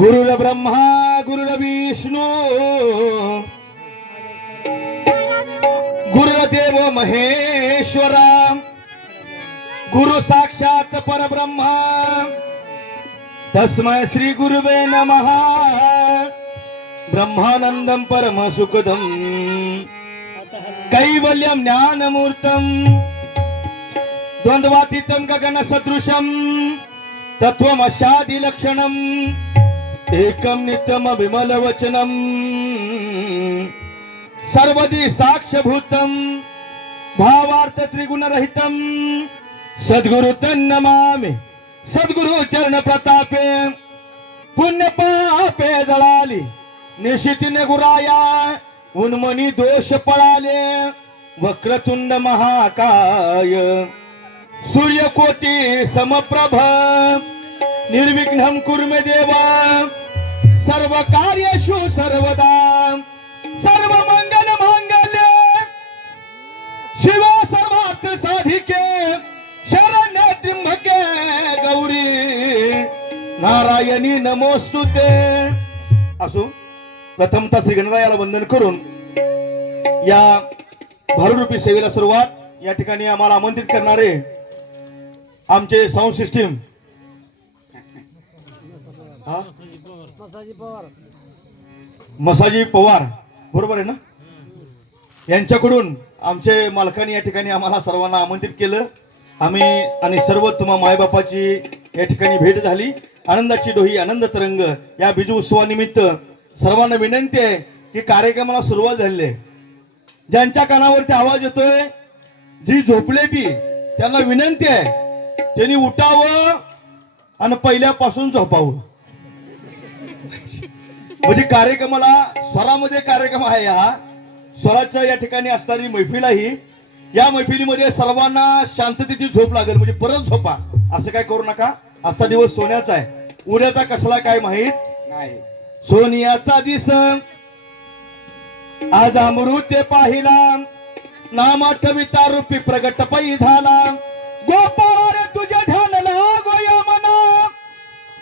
गुरुर ब्रह्मा गुरुर विष्णू गुरुदेव महेश्वरा गुरु साक्षात परब्रह्मा तस्मै श्री गुरुवे नमः। ब्रह्मानंदं परम सुखदं कैवल्यं ज्ञानमूर्तं द्वंद्वातीतं गगन सदृशं तत्वमस्यादि लक्षणं एकं नित्यं विमल वचनं सर्वदी साक्षभूतं भावार्थ त्रिगुण रहितं सद्गुरु तन्नमामि सद्गुरु चरण प्रतापे पुण्य पापे जळाली निशितीने गुराया उन्मनी दोष पळाले वक्रतुंड महाकाय सूर्यकोटी समप्रभ निर्विघ्नं कुर्मे देवा सर्व कार्येषु सर्वदा सर्व मंगल मांगल्ये शिव सर्वार्थ साधिके शरण्य त्र्यंबके गौरी नारायणी नमोस्तुते। असो प्रथमतः श्री गणरायाला वंदन करून या भारूरूपी सेवेला सुरुवात या ठिकाणी आम्हाला आमंत्रित करणारे आमचे साऊंड सिस्टीम मसाजी पवार बरोबर आहे ना, यांच्याकडून आमचे मालकांनी या ठिकाणी आम्हाला सर्वांना आमंत्रित केलं। आम्ही आणि सर्व तुम्हा मायबापाची या ठिकाणी भेट झाली। आनंदाची डोही आनंद तरंग या बीज उत्सवानिमित्त सर्वांना विनंती आहे की कार्यक्रमाला सुरुवात झालेली आहे। ज्यांच्या कानावरती आवाज येतोय जी झोपले ती त्यांना विनंती आहे त्यांनी उठावं आणि पहिल्यापासून झोपावं। म्हणजे कार्यक्रमाला स्वरामध्ये कार्यक्रम आहे, हा स्वराच्या या ठिकाणी असणारी मैफिल आहे। या मैफिलीमध्ये सर्वांना शांततेची झोप लागेल, म्हणजे परत झोपा असं काय करू नका। आजचा दिवस सोन्याचा आहे, उद्याचा कसला काय माहित नाही। सोनियाचा दिस आज अमृते पाहिला नाम आठविता रूपी प्रगट पै झाला गोपाळ तुझे ध्यान लागोया मना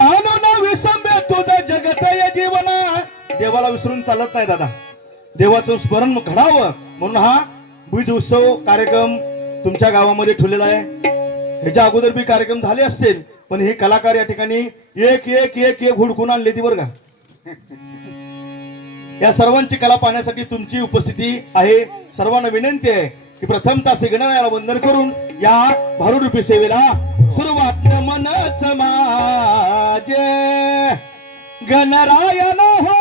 आणून विसंबे तुझं जगत या जीवना। देवाला विसरून चालत नाही दादा, देवाचं स्मरण घडावं म्हणून हा बीज उत्सव कार्यक्रम तुमच्या गावामध्ये ठेवलेला आहे। ह्याच्या अगोदर बी कार्यक्रम झाले असतील पण हे कलाकार या ठिकाणी एक एक एक एक हुडकून आणले ती बरं का। या सर्वांची कला पाहण्यासाठी तुमची उपस्थिती आहे। सर्वांना विनंती आहे की प्रथमतः श्री गणरायाला वंदन करून या भारूरूपी सेवेला सुरुवात। नमनच माझे गणरायाला हो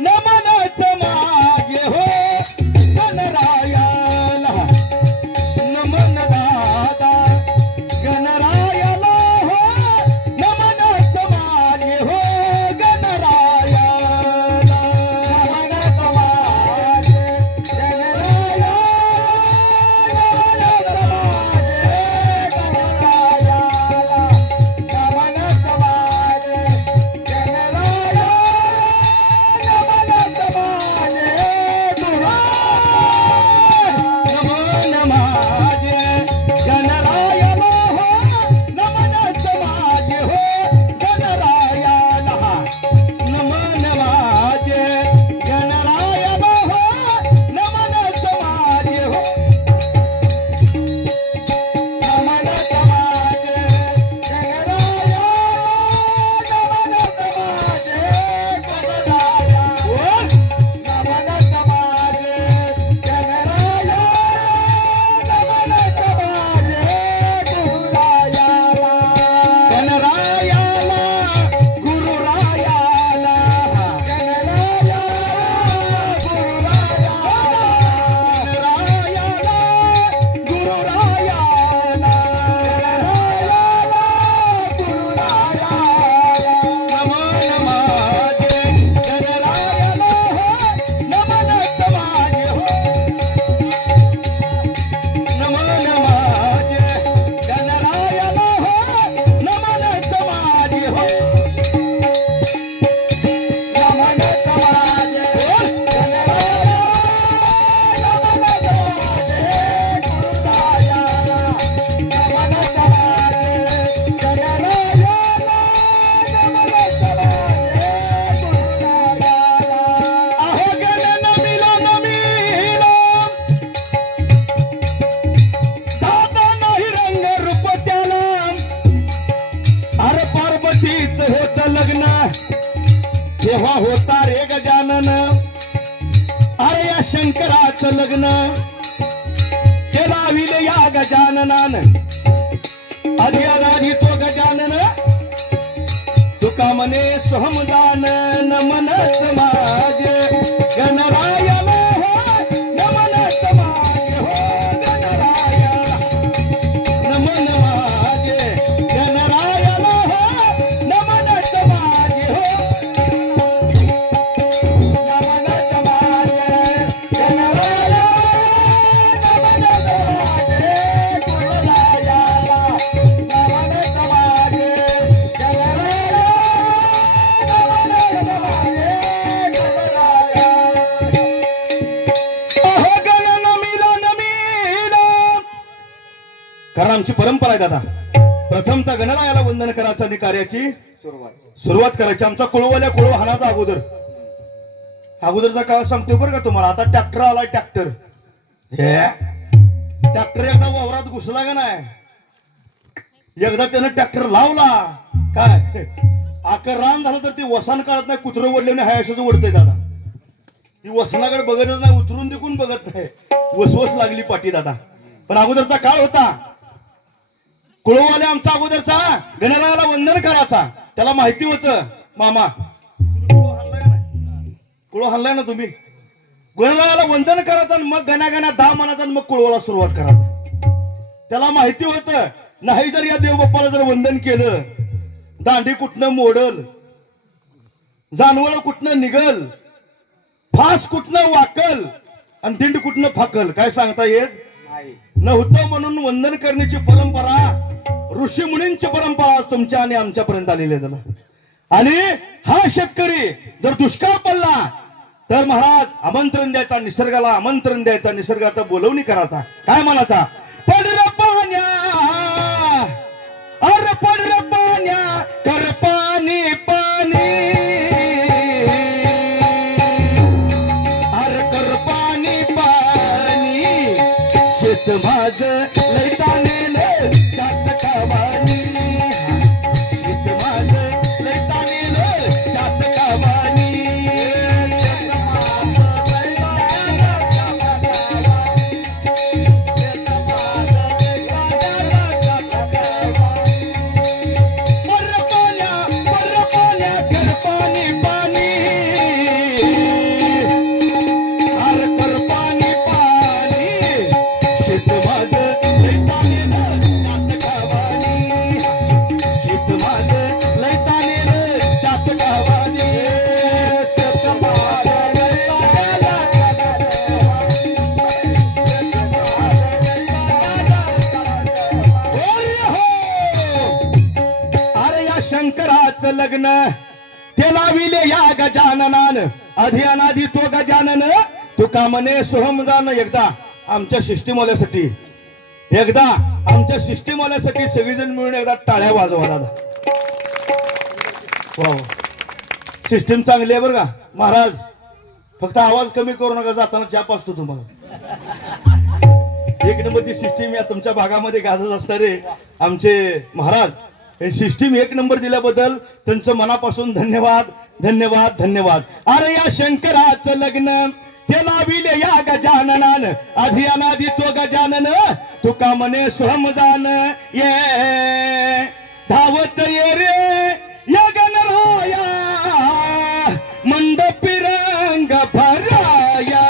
नमनच माझे हो गणरायाला नमन दादा गणरायाला हो नमनच माझे हो गणरायाला नमनच माझे गणरायाला नमनच माझे गणरायाला नमनच माझे गणरायाला तेव्हा होता रे गजानन अरे या शंकराचं लग्न केला विले या गजाननान आधी तो गजानन तुका मने सोहमदान नमनस माझे गणरायाला हो नमनस माझे हो गणरायाला नमन माझे गणरायाला हो नमनस माझे हो नमनस माझे गणरायाला नमनस माझे गुरुरायाला नमनस माझे कारण आमची परंपरा आहे दादा प्रथमतः गणरायाला वंदन करायचं आणि कार्याची सुरुवात करायची आमचा कुळवाल्या कुळ हाणाचा अगोदरचा काळ सांगतोय बरं का तुम्हाला आता ट्रॅक्टर आलाय ट्रॅक्टर हे ट्रॅक्टर एकदा वावरात घुसला का नाही एकदा त्यानं ट्रॅक्टर लावला काय आकर रान झालं तर ती वसान काढत नाही कुत्रं वडल्याने हाय असंच ओढतंय दादा ती वसनाकडे बघतच नाही उतरून देखून बघत नाही वसवस लागली पाठी दादा पण अगोदरचा काळ होता कुळवाले आमचा अगोदरचा गणरायाला वंदन करायचा त्याला माहिती होतं मामा कुळ हाणलाय ना तुम्ही गणरायाला वंदन करायचं मग गणागणा 10 म्हणायचं मग कुळवाला सुरुवात करायचं त्याला माहिती होतं नाही जर या देवबाप्पाला जर वंदन केलं दांडी कुठनं मोडल जानवळ कुठनं निघल फास कुठनं वाकल आणि दिंड कुठनं फाकल काय सांगता येत नव्हतं म्हणून वंदन करण्याची परंपरा ऋषी मुनींची परंपरा आज तुमच्या आणि आमच्यापर्यंत आलेली आहे आणि हा शेतकरी जर दुष्काळ पडला तर महाराज आमंत्रण द्यायचा निसर्गाला आमंत्रण द्यायचा निसर्गाचा बोलवणी करायचा काय म्हणायचा पडर पाण्या अरे पडर पाण्या कर पाणी पाणी अरे कर पाणी पाणी शेत माझ लैतानेल जात कामानी शेत माझ लैतानेल जात कामानी शंकराचं लग्न त्याला विले या गजाननान आधी अनाधी तो गजानन तुका मने सोहमजान एकदा आमच्या सिस्टीमवाल्यासाठी एकदा आमच्या सिस्टीमवाल्यासाठी सगळीजण मिळून एकदा टाळ्या वाजवा दादा वाव सिस्टीम चांगली आहे बरं का महाराज फक्त आवाज कमी करू नका जाताना चाप असतो तुम्हाला एक नंबरची सिस्टीम या तुमच्या भागामध्ये गाजत असणारे आमचे महाराज हे सिस्टीम एक नंबर दिल्याबद्दल त्यांचं मनापासून धन्यवाद धन्यवाद धन्यवाद अरे या शंकराचं लग्न त्याला विले या गजाननान आधी अनाधी तो गजानन तुका मने सोहमजान ये धावत ये रे या गणराया मंडपी रंग भराया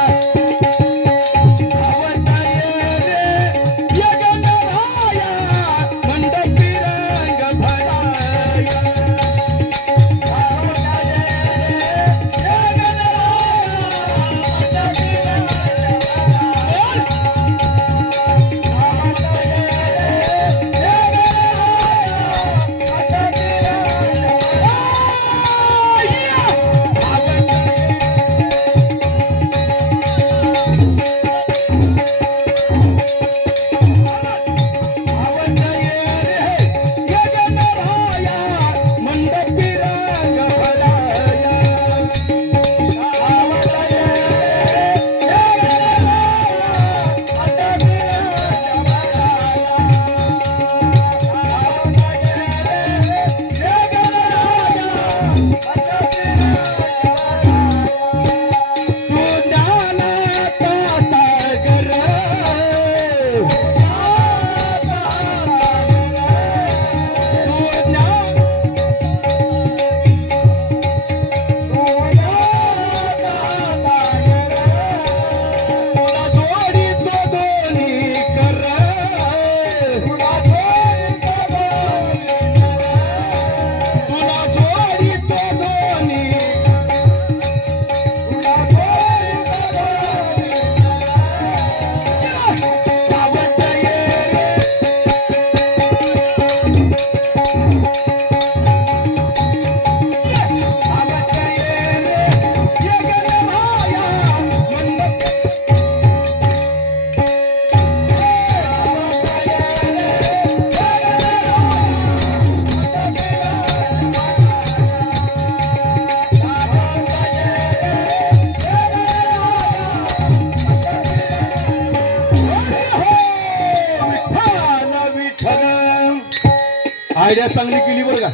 आयडिया चांगली केली बरं का.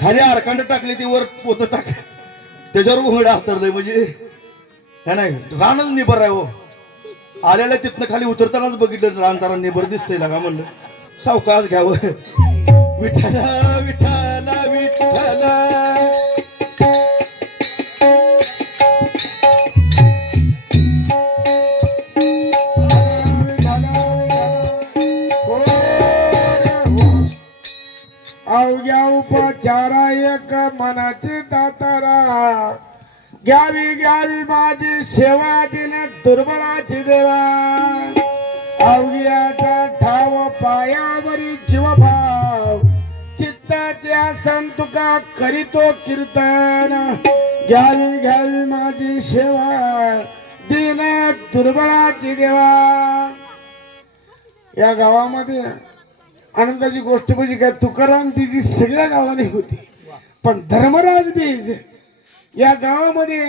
खाली आरकांड टाकली ती वर पोत टाक त्याच्यावर घोडा हातरलंय म्हणजे हे नाही रानच निबर आहे हो. आल्याला तिथनं खाली उतरतानाच बघितलं रान जरा निबर दिसतंय ना का म्हणलं सावकाश घ्यावं. विठ्ठल विठ्ठल विठ्ठल अवघ्या उपचारा एक मनाची तातारा घ्यावी घ्यावी माझी सेवा दिन दुर्बळाची देवा अवघ्याचा ठाव पायावरी जीवभाव चित्ताच्या संतुका करीतो कीर्तन घ्यावी घ्यावी माझी सेवा दिन दुर्बळाची देवा. या गावामध्ये आनंदाची गोष्ट म्हणजे काय तुकाराम बीजी सगळ्या गावाने होती पण धर्मराज बीज या गावामध्ये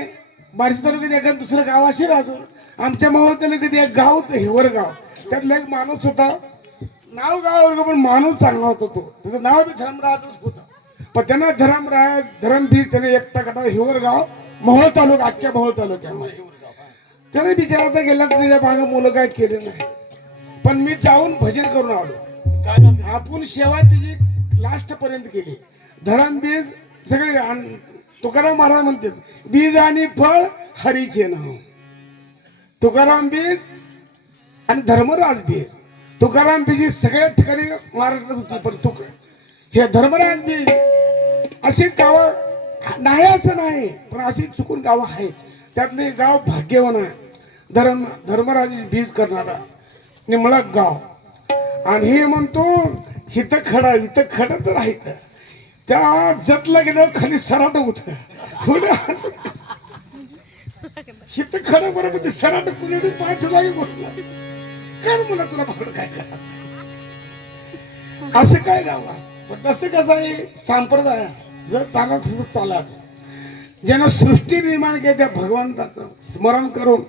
बार्शी तालुक्यात एखादं दुसरं गाव असेल अजून आमच्या माहोल तालुक्यात एक गाव होतं हिवरगाव त्यातला एक माणूस होता नाव गाव पण माणूस चांगला होता तो त्याचं नाव बी धर्मराजच होतं पण त्यांना धरमबीज त्याने एकटा कटा हिवरगाव मोहोळ तालुका अख्ख्या मोहोळ तालुक्यामध्ये त्याने बिचारा गेला तर त्याच्या मागे मुलं काय केले नाही पण मी जाऊन भजन करून आलो. आपण सेवा तिची लास्ट पर्यंत केली. धरमबीज सगळे तुकाराम महाराज म्हणतात बीज आणि फळ हरीचे नाव. तुकाराम बीज आणि धर्मराज बीज. तुकाराम बीज सगळ्या ठिकाणी महाराष्ट्रात होती पण हे धर्मराज बीज अशी गावं नाही असं नाही पण अशी चुकून गावं आहेत त्यातले गाव भाग्यवान आहे. धर्मराज बीज करणारा निमळक गाव आणि हे म्हणतो इथं खडं तर आहे त्या जतला गेल्यावर खाली सराट होत इथं खडं बरोबर ते सराट कुणी पाय ठेवला बसला कर मला तुला भावड काय करा असं काय गाव आहे पण तसं कसं आहे संप्रदाय जर चालत तसं चालत ज्यानं सृष्टी निर्माण केली त्या भगवंताचं स्मरण करून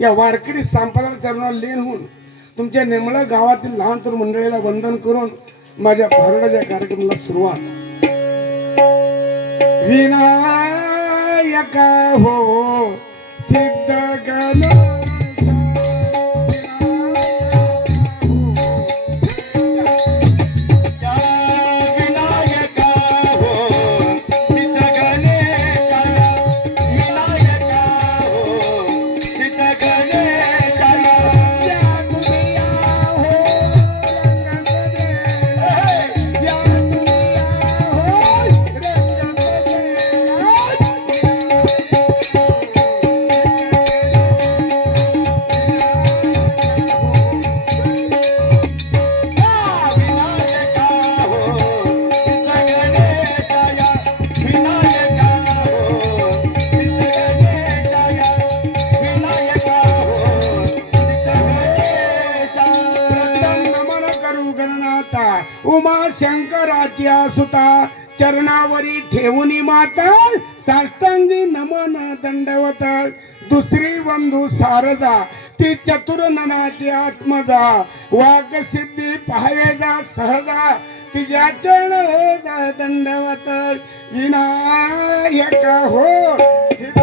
या वारकरी संप्रदाय चरणाला लीन होऊन तुमच्या निमळा गावातील लहान तरुण मंडळीला वंदन करून माझ्या भारुडाच्या कार्यक्रमाला सुरुवात. विनायका हो सिद्ध गण उमा शंकराच्या सुता चरणावरी ठेवून माता साष्टांगी नमन दंडवत. दुसरी बंधू सारजा ती चतुर ननाची आत्मजा वाक सिद्धी पाहावेजा सहजा तिच्या चरण हो जा दंडवत. विनायक हो सिद्ध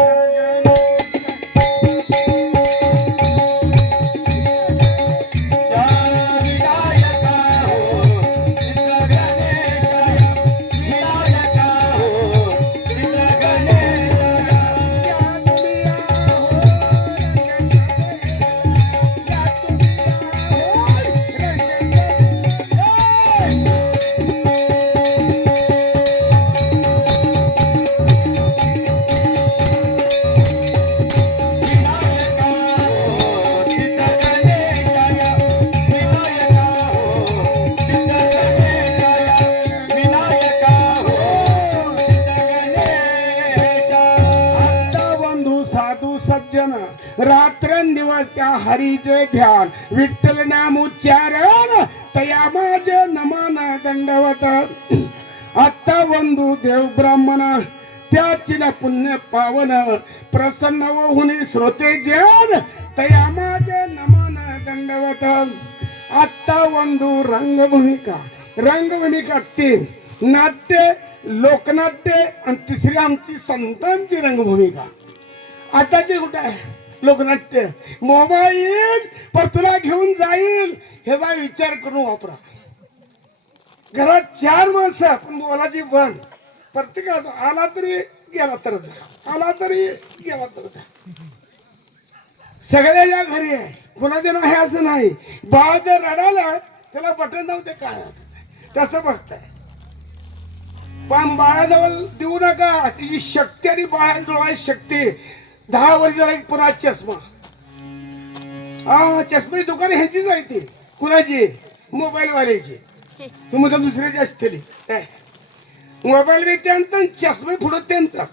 रात्रंदिवस त्या हरीचे ध्यान विठ्ठल नाम उच्चारण तया माझ नमन दंडवत. आत्ता बंधू देव ब्राह्मण त्याची पुण्य पावन प्रसन्न होऊन श्रोते ज्ञान तया माझ नमन दंडवत. आत्ता बंधू रंगभूमिका रंगभूमिका 3, नाट्य, लोकनाट्य आणि तिसरी आमची संतांची रंगभूमिका. आता ते कुठं आहे लोकनाट्य? मोबाईल पर तुला घेऊन जाईल ह्याचा विचार करून वापरा. घरात 4 माणसं आपण बोलायची बंद. प्रत्येकाचा आला तरी गेला तर जा, आला तरी गेला तर जा. सगळ्याच्या घरी आहे, कुणाच्या नाही असं नाही. बाळ जर रडाला त्याला बटन नव्हते काय तसं बघताय. पण बाळाजवळ देऊ नका, तिची शक्ती आणि बाळाजवळ शक्ती. 10 वर्षाला एक पुन्हा चष्मा. हा चष्मेची दुकान ह्याचीच आहे ती. कुणाची? मोबाईल वाल्याची. तुम्ही दुसऱ्याची असतील काय? मोबाईल बी त्यांचा, चष्मे पुढे त्यांचाच.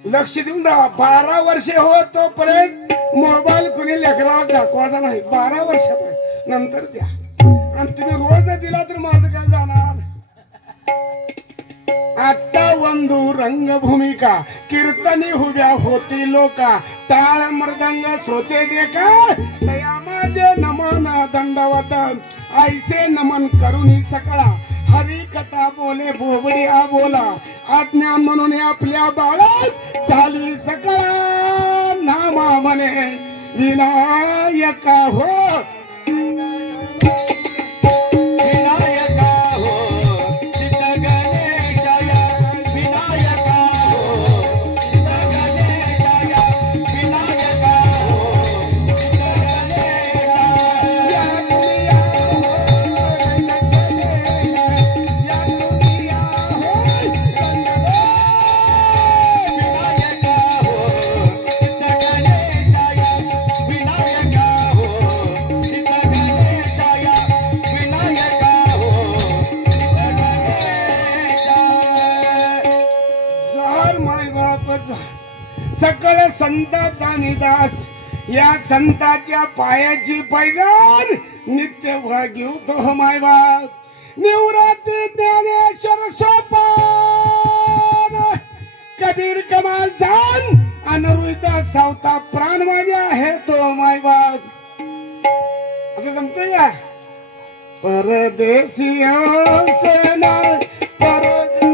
लक्ष देऊन राहा. 12 वर्षे हो तोपर्यंत मोबाईल कुणी लेकराला दाखवायचा नाही. 12 वर्षापर्यंत नंतर द्या. आणि तुम्ही रोज दिला तर माझं काय जाणार? आता बंधू रंगभूमिका कीर्तनी हुब्या होती लोका, टाळ मृदंग श्रोते देखा, तया माझे नमन दंडवत, ऐसे नमन करुनी सकळा, हरी कथा बोले बोबडिया बोला, अज्ञान म्हणून आपल्या बाळात चालवी सकळा, नामा म्हणे विनायका हो. सकळ संताचा निदास, या संताच्या पायाची पैजान नित्य घेऊ तो माय बाप. निवृत्ती ज्ञानेश्वर सोपान, कबीर कमाल जान, अनुरुता सावता प्राण माझ्या आहे तो माय बाप. आता जमतंय का? परदेशिया सेना परदेश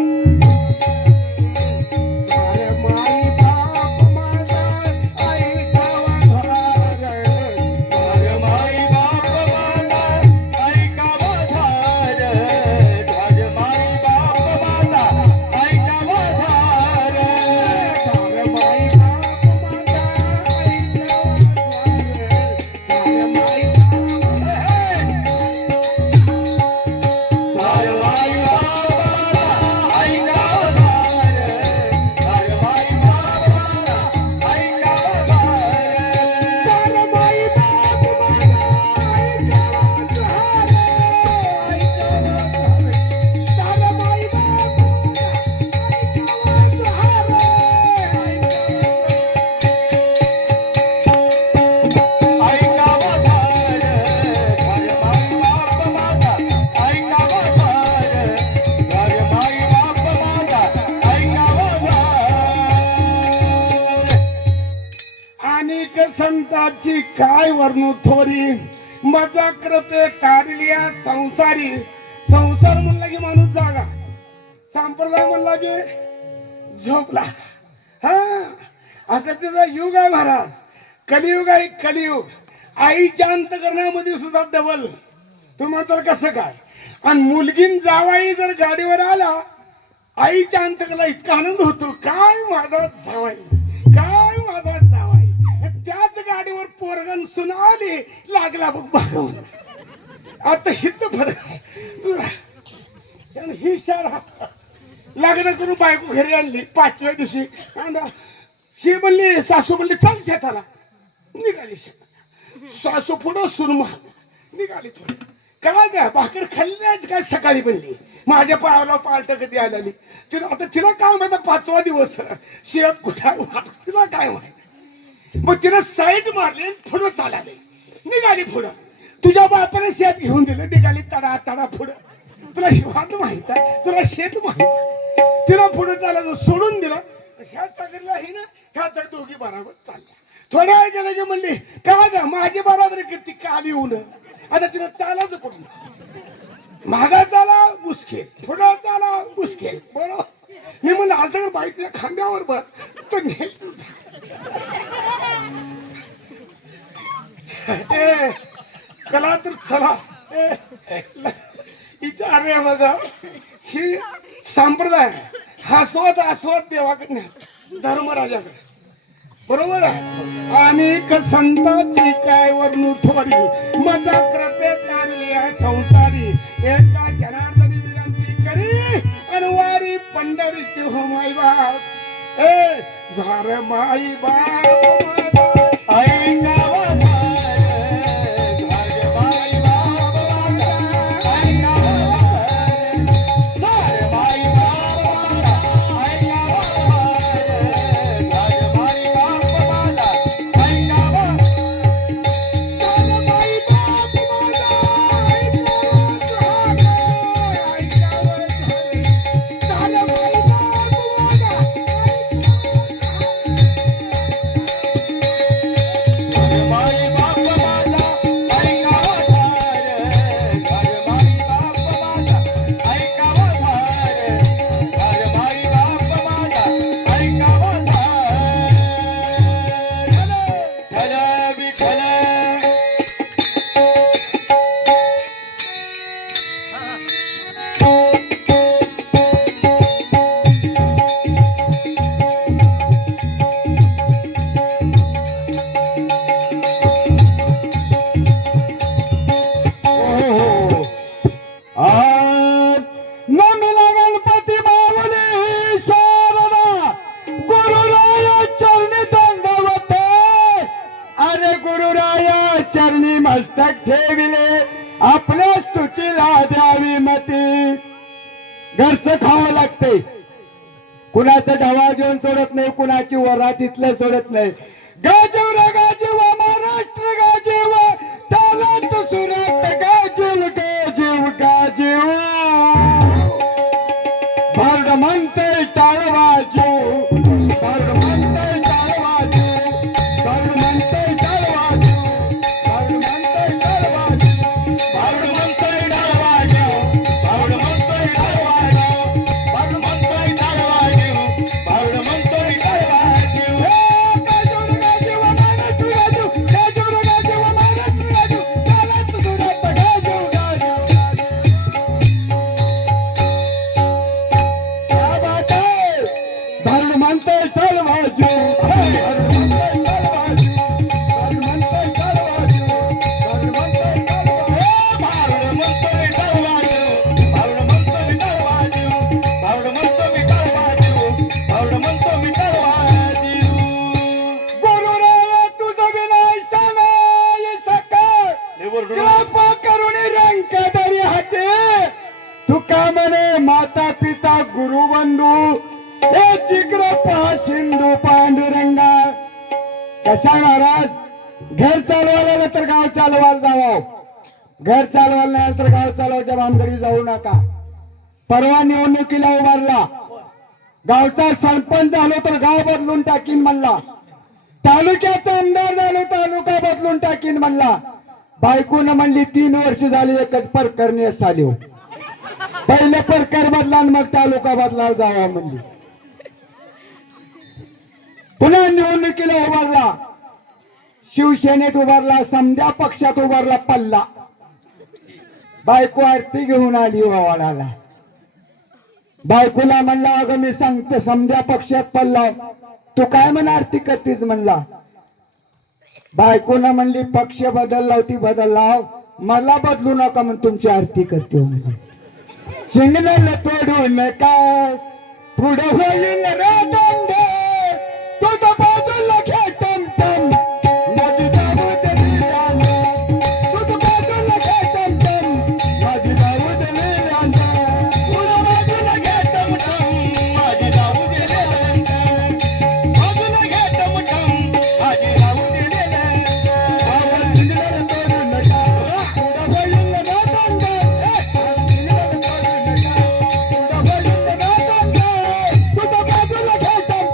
संताची काय वर्णू थोरी, मजा कृपे तारलिया संसारी. संसार म्हणला की माणूस जागा, संप्रदाय म्हणला की झोपला. हा असं त्याचा युग आहे महाराज. कलियुग आहे कलियुग. आईच्या अंतकरणामध्ये सुद्धा डबल. तुम्ही म्हणताल कसं काय? आणि मुलगीन जावाई जर गाडीवर आला, आईच्या अंतकरणाला इतका आनंद होतो, काय माझा जावाई, काय माझा जावाई. त्याच गाडीवर पोरगण सुनाली लागला बघ भागवून. आता हित फरक आहे. ही शाळा लग्न करून बायको घरी आणली. 5व्या दिवशी शी म्हणली, सासू म्हणली चल शेताला. निघाली शेतात. सासू पुढं सुरमा निघाली. थोडी काय काय भाकर खाल्ली नाही काय सकाळी बनली. माझ्या पायाला पालट कधी आलेली. तिला आता तिला काय माहिती 5वा दिवस शेप कुठं तिला काय माहिती. मग तिला साईड मारली, पुढं चालले. निघाली पुढं. तुझ्या बापाने शेत घेऊन दिलं. निघाली तडा तडा पुढं. तुला वाट माहित आहे, तुला शेत माहित आहे. तिला पुढे चालायचं सोडून दिलं. ह्या चाकरीला ही ना ह्या दोघी बरोबर चालल्या. थोड्या वेळ गेलं की म्हणली का ग माझी बरोबर किती काली होऊन. आता तिला चालायचं कुठून? मागा चाला मुश्किल, पुढं चाला मुश्किल. बरोबर. मी म्हणलं असं बाई तुझ्या खांद्यावर बस तर नेल. ए कला तर चला. विचार रे बघा, ही संप्रदाय हसवत हसवत देवाकडे धर्मराजाकडे. बरोबर आहे. अनेक संतांची काय वर्णू थोडी मजा करते तारली आहे संसारी. एका जनार्दनी विनंती करी आणि वारी पंढरीची हो माई बाप. ए झार माई बाप ऐकावा मस्तक ठेविले आपल्या स्तुतीला द्यावी मती. घरचं खावं लागते, कुणाचं ढवा जेवण सोडत नाही, कुणाची वरातीतलं सोडत नाही. गाजीव रे गाजीव महाराष्ट्र गाजीव, तालात सुरत गाजीव गाजीव गाजीव. भारड म्हणते टाळवाजीव, भारड म्हणते टाळवाजीव, भारड म्हणते टाळवाजीव, भारड म्हणते टाळवाजीव, भारड म्हणते टाळवाजीव, भारड म्हणते टाळवाजीव, भारड म्हणते टाळवाजीव, भारड म्हणते टाळवाजीव. ए गाजीव रे गाजीव महाराष्ट्र गाजीव, गाजीव रे गाजीव महाराष्ट्र गाजीव, तालात सुरत गाजीव गाजीव गाजीव. क्या बात है. धरण म्हणते तळवाजू, धरण म्हणते तळवाजू, धरण म्हणते तळवाजू, धरण म्हणते तळवाजू. भारुड म्हणते तळवाजू, भारुड म्हणतो मी तळवाजू, भारुड म्हणतो मी तळवाजू, भारुड म्हणतो मी तळवाजू. गुरुराया तुझं विनय सनाय सकाळ, कृपा करुणी रंग दरी हाते. तुका म्हणे माता पिता गुरुबंधू, हे चिग्रपा सिंधू पांडुरंगा. कसा महाराज, घर चालवायला आलं तर गाव चालवायला जावं, घर चालवायला नाही आलं तर गाव चालवायच्या भानगडी जाऊ नका. परवा निवडणुकीला उभारला, गावचा सरपंच झालो तर गाव बदलून टाकीन म्हणला, तालुक्याचा आमदार झालो तालुका बदलून टाकीन म्हणला. बायकोनं म्हणली 3 वर्ष झाली एकच प्रकरणी चालू, पहिले प्रकार बदला आणि मग तालुका बदलायला जावा म्हणली. पुन्हा निवडणुकीला उभारला, शिवसेनेत उभारला, समजा पक्षात उभारला, पल्ला. बायको आरती घेऊन आली ओवाळाला. बायकोला म्हणला, अगं मी सांगते समजा पक्षात पल्ला, तू काय म्हण आरती करतीस म्हणला. बायकोनं म्हणली, पक्ष बदलला होती बदलला, मला बदलू नका म्हणून तुमची आरती करते हो म्हणली. सिंगल तोडू नका पुढे होईल रे दंड, तुझं बाजूला घे टमटम, माझी जाऊ दिली रांग, तुझं बाजूला घे टमटम, माझी जाऊ दिली रांग, तुझं बाजूला घे टमटम, माझी जाऊ दिली रांग, बाजूला घे टमटम, माझी जाऊ दिली रांग. सिंगल तोडू नका पुढे होईल रे दंड, सिंगल तोडू नका पुढे होईल रे दंड, तुझं बाजूला घे टमटम.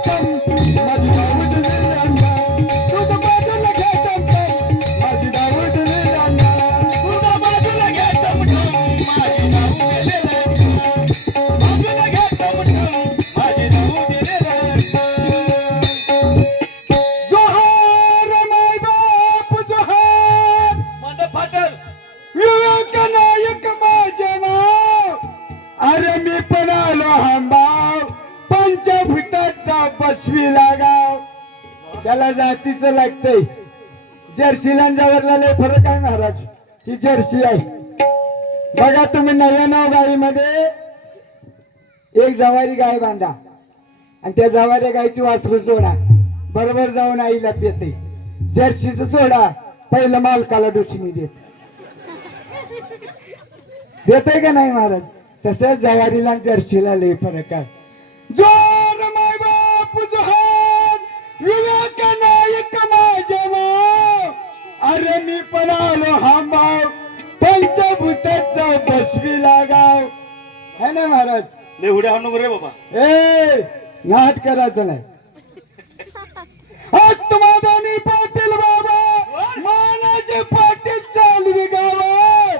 बाजूला घे टमटम माझी जाऊ दिले जोहार माय बाप जोहार मंडप फाटल. विवेक नायक माझे नाव अरे मी पण आलो हांबाव पंचभूताचा बसवीला गाव त्याला जातीचं लागतंय जर्सीला आणि जवाहरला लय फरक आहे महाराज ही जर्सी आहे बघा तुम्ही 99 गायीमध्ये एक जवारी गाय बांधा आणि त्या जवाऱ्या गायची वासरू सोडा बरोबर जाऊन आईला पेते जर्सीचं सोडा पहिलं मालकाला डोशीने देते का नाही महाराज तसंच जवारीला आणि जर्सीला लय फरक आहे जोर माय बाप जोहार विवेक नायक माझे नाव अरे मी पण आलो हांबाव पंचभूताचा बसवीला गाव है ना महाराज लय उड्या हाणू रे बाबा. ए नाट करायचं नाही आत्मादानी पाटील बाबा मानाचे पाटील चालवी गावा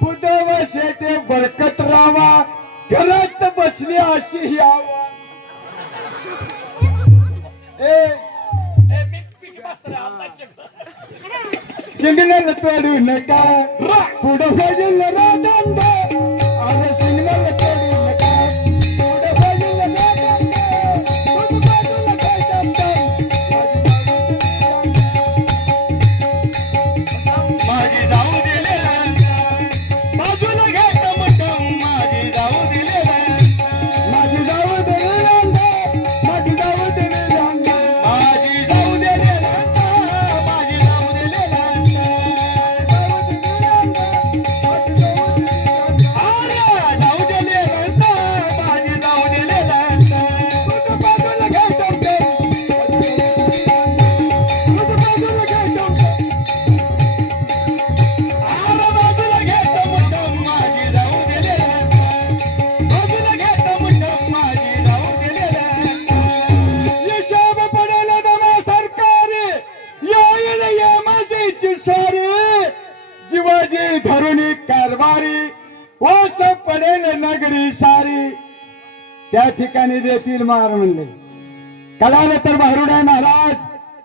बुधव शेटे बळकत रावा घरात बसली अशी यावा ए सिग्नल तोडू नका पुढं पाहिजे रादंड अरे सिग्नल तोडू नका पुढं पाहिजे रादंड पुढं बाजूला काय दमदम माझी जाऊ दिले बाजूला घे टमटम माझी जाऊ दिले माझी जाऊ दिले माझी जाऊ दिले माझी जाऊ दिले माझी जाऊ दिले जीवाजी धरुणी कारभारी ओस पडेल नगरी सारी त्या ठिकाणी देतील मार म्हणले कलाला तर भारुड आहे महाराज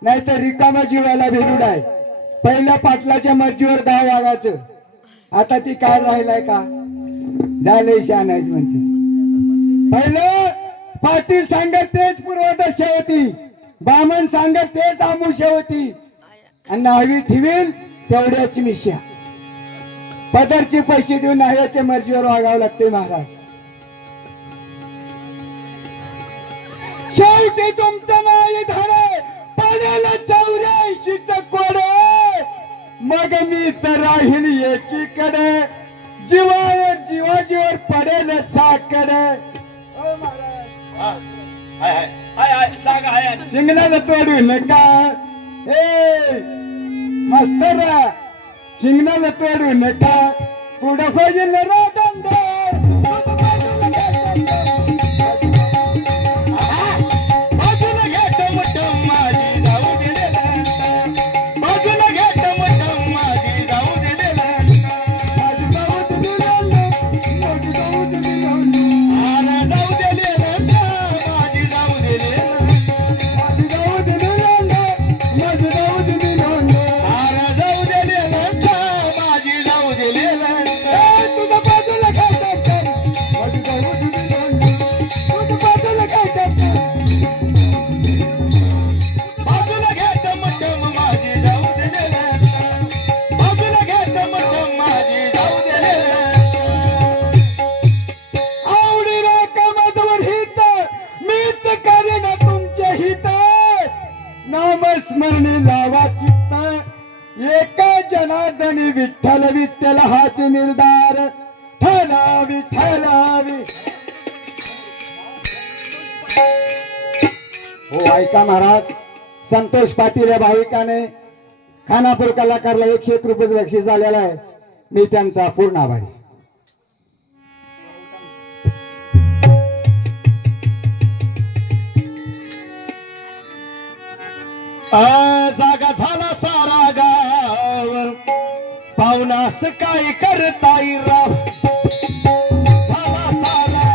नाहीतर रिकामा जीवाला भिरुड आहे पहिल्या पाटलाच्या मर्जीवर 10 वागायचं आता ती काय राहिलाय का झालंय शानायच म्हणते पहिलं पाटील सांगत तेच पूर्वदशा होती बामण सांगत तेच आमुष्या होती आणि नावी ठेवील तेवढ्याच मिश्या पदरचे पैसे देऊन नाव्याच्या मर्जीवर वागावं लागते महाराज शेवटी तुमचं नाही धडे पडेल 84 कोडे मग मी तर राहील एकीकडे जीवावर जीवाजीवर पडेल साकडे ओ महाराज हाय हाय जागा हाय. सिग्नल तोडू नका ए मास्तर सिग्नल तोडू नका पुढं पाहिजे रादंड बाजूला घे टमटम माझी जाऊ दिले बाजूला घे टमटम माझी जाऊ दिले माझी जाऊ दिली माझी जाऊ दिली आला जाऊ दिले माझी जाऊ दिले माझी जाऊ दिली माझी जाऊ दिली आला जाऊ दिले माझी जाऊ दिले तुझ्या बाजूला काय टाकतात माझी जाऊ दिली तुझ्या बाजूला काय टाकतात बाजूला घे टमटम माझी जाऊ दिले बाजूला घे टमटम माझी जाऊ दिले आवडी कामाजवळ हित मीच करेन तुमचे हित नामस्मरणी लावा चित्त एका जनार्दनी विठ्ठल विठ्ठल हाच निर्धार ठलावी ठलावी हो ऐका महाराज संतोष पाटील या भाविकाने खानापूर कलाकारला 101 रुपये बक्षीस झालेला आहे मी त्यांचा पूर्ण आभारी जागा झाला सारा गाव पाहुणास काय करता राव झाला सारा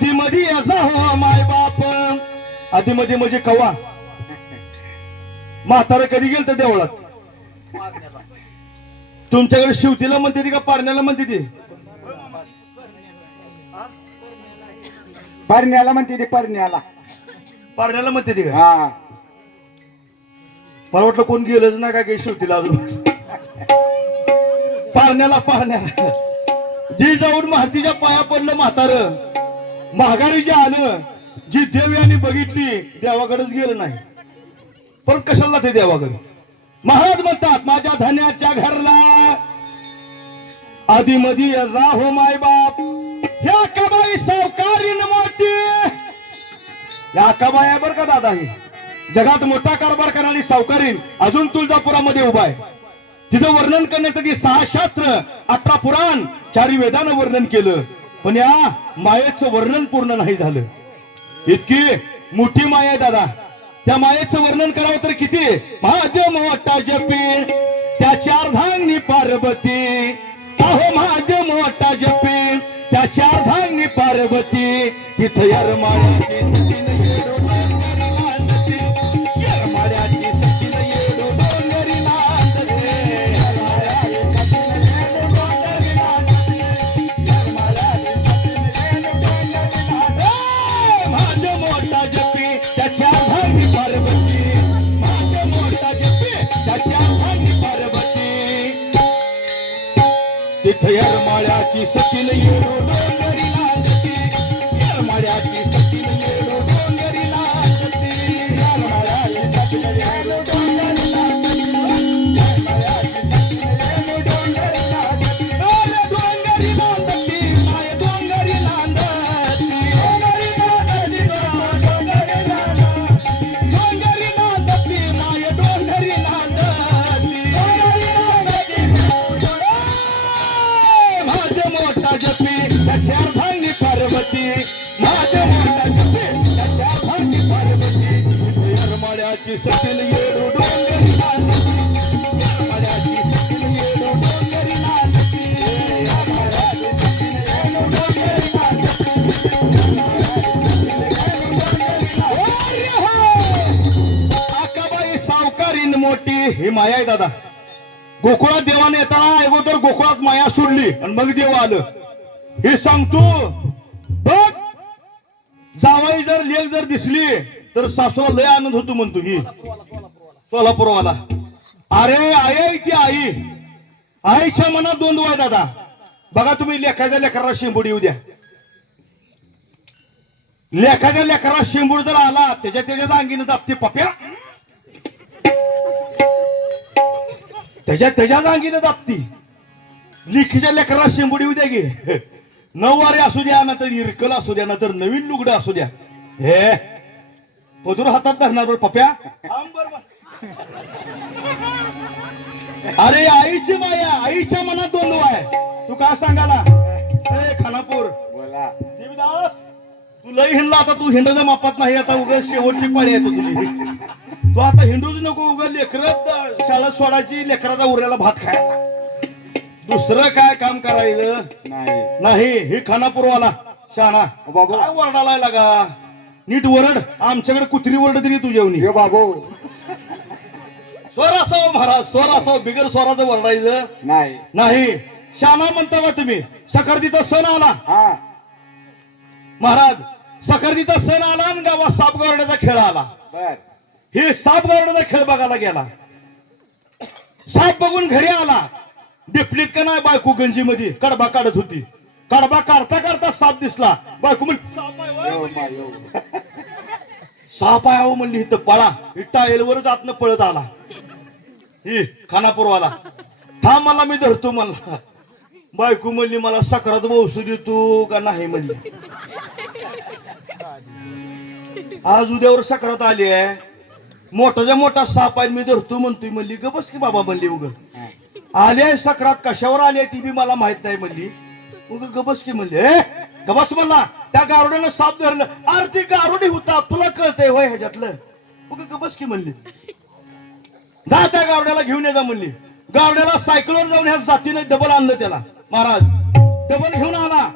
आधी मध्ये असा हो माय बाप. आधी मध्ये म्हणजे कवा म्हातारं कधी गेल तर देवळात. तुमच्याकडे शिवतीला म्हणते ती का पारण्याला म्हणते ती? परण्याला म्हणते ते परण्याला. पारण्याला म्हणते ती का? हा मला वाटलं कोण गेलंच ना काय शिवतीला अजून. पारण्याला पारण्याला जी जाऊन मातीच्या पाया पडलं म्हातार, महागारी जे आलं, जी देव यांनी बघितली देवाकडेच गेलं नाही. परत कशाला ते देवाकडे? महाराज म्हणतात माझ्या धन्याच्या घरला आधी मधी जा हो माय बाप. ह्या कबाई सावकारीन मोठी. या कबाई आहे बर का दादा, ही जगात मोठा कारभार करणारी सावकारीन अजून तुळजापुरामध्ये उभा आहे. तिचं वर्णन करण्यासाठी 6 शास्त्र 18 पुराण 4 वेदानं वर्णन केलं, पण या मायेचं वर्णन पूर्ण नाही झालं. इतकी मोठी माया आहे दादा. त्या मायेचं वर्णन करावं तर किती? महादेव मोठा जपे त्याच्या अर्धांनी पार्वती. अहो महादेव मोठा जपे त्याच्या अर्धांनी पार्वती. तिथं यरमाळ्याची सतीन येडो डोंगरी नांदते. यरमाळ्याची सतीन येडो डोंगरी नांदते. यरमाळ्याची सतीन येडो डोंगरी नांदते. यरमाळ्याची सतीन येडो डोंगरी नांदते. महादेव मोठा जपे त्याच्या अर्धांनी पार्वती. महादेव मोठा जपे त्याच्या अर्धांनी पार्वती. तिथं यरमाळ्याची सतीन येडो डोंगरी नांदते. यरमाळ्याची सतीन येडो डोंगरी नांदते. यरमाळ्याची सतीन येडो डोंगरी नांदते. यरमाळ्याची सतीन येडो डोंगरी नांदते. अरे डोंगरी नांदते माय डोंगरी नांदते. डोंगरी नांदते डोंगरी नांदते. डोंगरी नांदते माय डोंगरी नांदते. डोंगरी नांदते माझे मोठा जपे त्याच्या अर्धांगी पार्वती. माझे मोठा जपे त्याच्या अर्धांगी पार्वती. यरमाळ्याची सतीन येडो डोंगरी नांदते. यरमाळ्याची सतीन येडो डोंगरी नांदते. यरमाळ्याची सतीन येडो डोंगरी नांदते. आकाबाई सावकारीन मोठी ही माया आहे दादा. गोकुळात देवाने येताना अगोदर गोकुळात माया सोडली आणि मग देव आलं. हे सांगतो बघ. जावाई जर लेख जर दिसली तर सासूला लय आनंद होतो म्हणतो. ही सोलापूरवाला. अरे आई ती आई. आईच्या मनात द्वंद्व आहे दादा. बघा तुम्ही लेखाच्या लेकराला शेंबूड येऊ द्या. लेखाच्या लेकराला शेंबूड जर आला त्याच्या अंगीनं दाबते पप्या. त्याच्या अंगीनं दाबती. लिखीच्या लेकराला शेंबूड येऊ द्या गे. 9 वारे असू द्या ना तर इरकल असू द्या ना तर नवीन लुगडं असू द्या. हे पदूर हातात धरणार बरं पप्या. अरे आईची माया आईच्या मनात द्वंद्व आहे. तू काय सांगाला खानापूर बोला. देवदास तू लय हिंडला आता. तू हिंडाच्या मापात नाही. आता उगाच शेवटची पाळी आहे तुझी. तू आता हिंडूच नको. उगा लेकरत शाळा सोडायची लेकराचा उरलेला भात खायचा. दुसरं काय काम करायचं नाही. हे खानापूरवाला शाना बाबू. काय वरडालाय लागा. नीट वरड. आमच्याकडे कुत्री वरड तरी तू जेवणी. यो बाबू स्वर असावं महाराज. स्वर असावं. बिगर स्वराचं वरडायचं नाही. नाही. शाना म्हणता का तुम्ही? सकर्दीचा सण आला हा महाराज. सकर्दीचा सण आला आणि गावात सापगावड्याचा खेळ आला. बर. हे साप गावड्याचा खेळ बघायला गेला. साप बघून घरी आला. डिपलीत का नाही बायको गंजी मध्ये कडबा काढत होती. कडबा काढता काढता साप दिसला. बायको म्हणली साप आहे होय?" यो मा यो. साप आहे हो म्हणली. इथं पळा. टायलवरच आतनं पळत आला. ही खानापूरवाला. थांब मला मी धरतो मला. बायको म्हणली मला सकरात बसू देतो का नाही म्हणली. आज उद्यावर सकरात आली आहे. मोठाच्या मोठा साप आहे मी धरतो म्हणतोय म्हणली. गबस की बाबा म्हणली. उग आले सकरात कशावर आली ती बी मला माहित नाही म्हणली. उग गबस की म्हणली. गबस म्हणला. त्या गारुड्यानं साप धरलं. अरे ती गारुडी होता तुला कळतंय होय ह्याच्यातलं. उग गबस की म्हणली. जा त्या गावड्याला घेऊन ये जा म्हणली. गावड्याला सायकलवर जाऊन ह्या जातीने डबल आणलं त्याला महाराज. डबल घेऊन आला.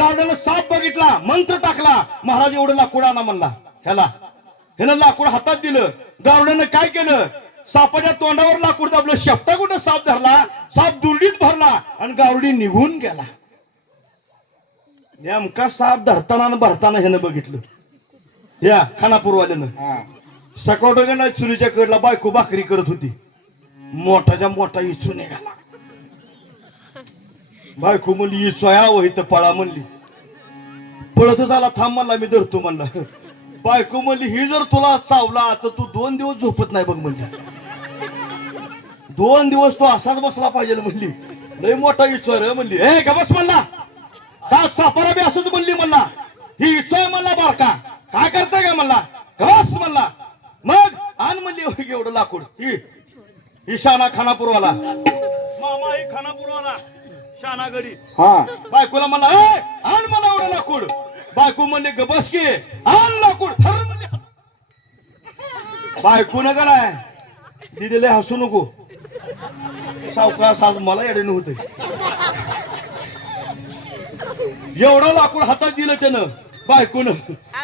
गार्डनला साप बघितला, मंत्र टाकला, महाराज एवढं लाकूड आणा म्हणला. ह्यानं लाकूड हातात दिलं. गावड्यानं काय केलं, सापाच्या तोंडावर लाकूड दाबलं, शेपटा कुठं साप धरला, साप दुर्डीत भरला आणि गावडी निघून गेला. नेमका साप धरताना आणि भरताना ह्यानं बघितलं, या खानापूरवाल्यानं. हा. सकाळ चुलीच्या कडला बायको भाकरी करत होती, मोठाच्या मोठा इचू निघाला. बायको म्हणली इचोया व इथं पळा म्हणली. पळतच आला, थांब म्हणला मी धरतो म्हणला. बायको म्हणली ही जर तुला चावला तर तू 2 दिवस झोपत नाही बघ म्हणली. 2 दिवस तो असाच बसला पाहिजे म्हणली. लय मोठा इचोय म्हणली. ए का बस म्हणला, का सापाला बी असंच म्हणली म्हणला. ही इचोय म्हणला बारका, काय करताय का म्हणला. बस म्हणला. मग आण म्हणली एवढं लाकूड. ही शाना खानापूरवाला मामा, ही खानापूरवाला शाना गडी. हा. बायकोला म्हणला ए आण मला एवढं लाकूड. बायको म्हणले ग बस की, आण लाकूड. थर म्हणले. बायको न काय दिदीले हसू नको, सावकाश आज मला येडे नव्हते. एवढं लाकूड हातात दिलं त्यानं बायकोनं.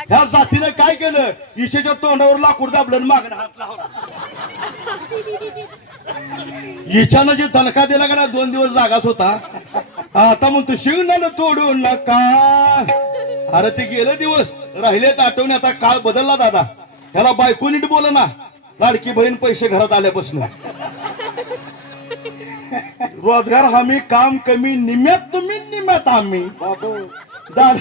ह्या जातीनं काय केलं, इशेच्या तोंडावर लाकूड दाबलं आणि मागणं हात लावला. इच्छानं जे दणका दिला का ना 2 दिवस जागाच होता. आता म्हणतो शिंगणानं तोडू नका. अरे ते गेले दिवस राहिलेत आठवणे, आता काळ बदलला दादा. ह्याला बायको नीट बोल ना, लाडकी बहीण पैसे घरात आल्यापासून. रोजगार हमी काम कमी, निम्यात तुम्ही निम्यात आम्ही. बाबू.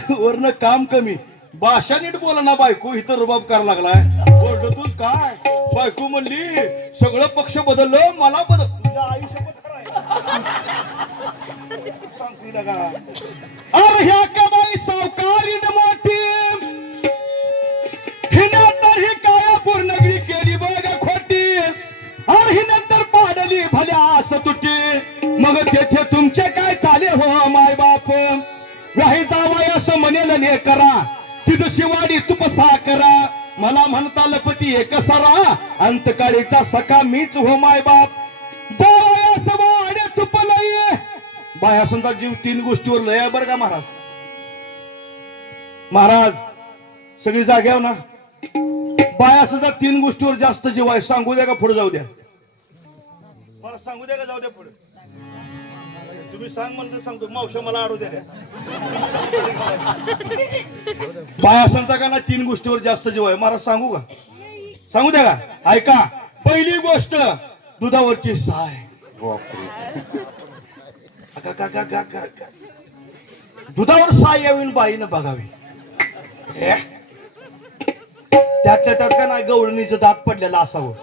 वरनं काम कमी. भाषा नीट बोला ना बायको, इथं रुबाब करायला लागलाय. बोलतो तूच काय. बायको म्हणली सगळं पक्ष बदललं, मला बदल. तुझ्या आई सोबत सांगते का. अरे ह्या का बाई सावकारी मोठी, हिने तर ही कायापूर नगरी केली बघा खोटी. अरे हिने तर पाडली भल्या असं तुटी, मग तेथे तुमचे काय चाले हो माय बाप. वाही जावाय असं म्हणेल ने करा, तिथं शिवाडी तुपसा करा. मला म्हणता लपती एक सरा, अंतकाळीचा सखा मीच हो माय बाप. जावाय असं वाडे तुप लय. बायासंचा जीव 3 गोष्टीवर लय आहे बरं का महाराज. महाराज सगळी जाग्यावर ना, बायासंचा 3 गोष्टीवर जास्त जीव आहे. सांगू द्या का पुढे जाऊ द्या, मला सांगू द्या का जाऊ द्या पुढे. तुम्ही सांग म्हणतो सांगतो, मावशा मला आडू द्या. बायासंचा का ना 3 गोष्टीवर जास्त जीव आहे. महाराज सांगू का, सांगू द्या का. ऐका, पहिली गोष्ट दुधावरची साय. दुधावर साय यावी बाईनं बघावी. त्यातल्या त्यात का नाही गवळणीचं दात पडलेलं असावं.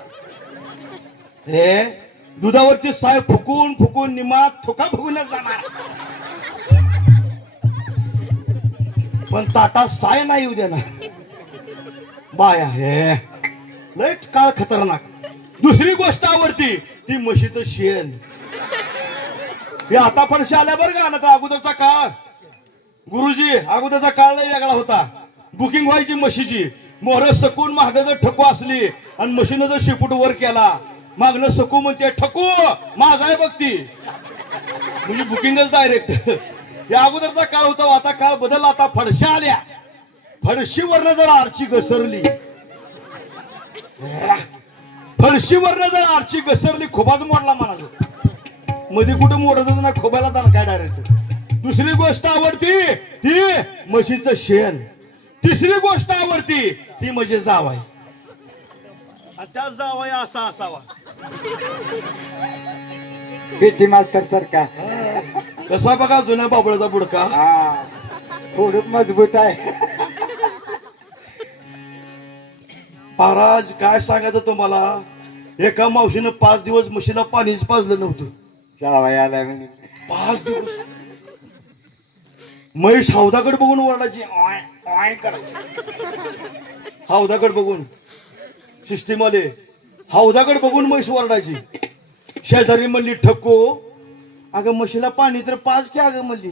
हे दुधावरची साय फुकून फुकून निमात थोका फुकून जाणार, पण ताटा साय नाही येऊ देणार बाया. हे लय काळ खतरनाक. दुसरी गोष्ट आवडती ती म्हशीचं शेण. हे आता फडशे आल्या बरं का. ना तर अगोदरचा काळ गुरुजी, अगोदरचा काळ लय वेगळा होता. बुकिंग व्हायची म्हशीची. मोहर सकून महाग जर ठकू असली आणि म्हशीनं जर शिपूट वर केला, मागणं सकू म्हणते ठकू माझा आहे बघती, म्हणजे बुकिंगच डायरेक्ट. या अगोदरचा काळ होता. आता काळ बदलला, आता फडशा आल्या. फडशीवरनं जर आरची घसरली, फडशीवरनं जर आरची घसरली, खोबाच मोडला म्हणाला. मध्ये कुठं मोडतच नाही, खोब्याला जाणार काय डायरेक्ट. दुसरी गोष्ट आवडती ती म्हशीचं शेण. तिसरी गोष्ट आवडती ती म्हणजे जावाई. आणि त्या जावाई असा असावा. पेटी मास्तर सारखा. कसा बघा जुन्या बाबळाचा बुडका. हा. थोडं मजबूत आहे. महाराज काय सांगायचं तुम्हाला, एका मावशीनं 5 दिवस म्हशीला पाणीच पाजलं नव्हतं. जावाई आलाय म्हणून 5 दिवस म्हैस हौदाकडे बघून ओरडायची, ऑय ऑय करायची. हौदाकडे बघून सिस्टीम आले, हौदाकडे बघून म्हैस ओरडायची. शेजारी म्हणली ठको, अगं म्हशीला पाणी तर पाच की. अगं म्हणली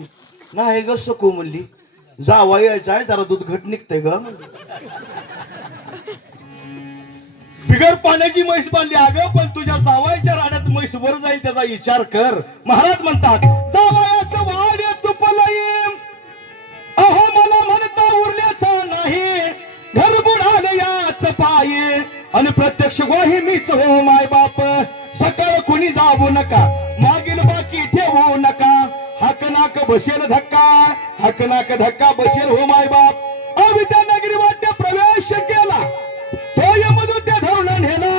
नाही ग सको म्हणली, जावा यायचा आहे जरा दूध घट निघतंय ग. बिगर पाण्याची म्हैस बांधली. अगं पण तुझ्या जावायच्या राड्यात म्हैस वर जाईल त्याचा विचार कर. महाराज म्हणतात जावायास वाडे तुपलई, आई आणि प्रत्यक्ष ग्वाही मीच हो माय बाप सकाळ कोणी जाऊ नका मागील बाकी ठेवू नका हाक नाक बसेल धक्का हाक नाक धक्का बसेल हो माय बाप अविद्या नगरी मध्ये प्रवेश केला तो यमदूत त्या धरून नेला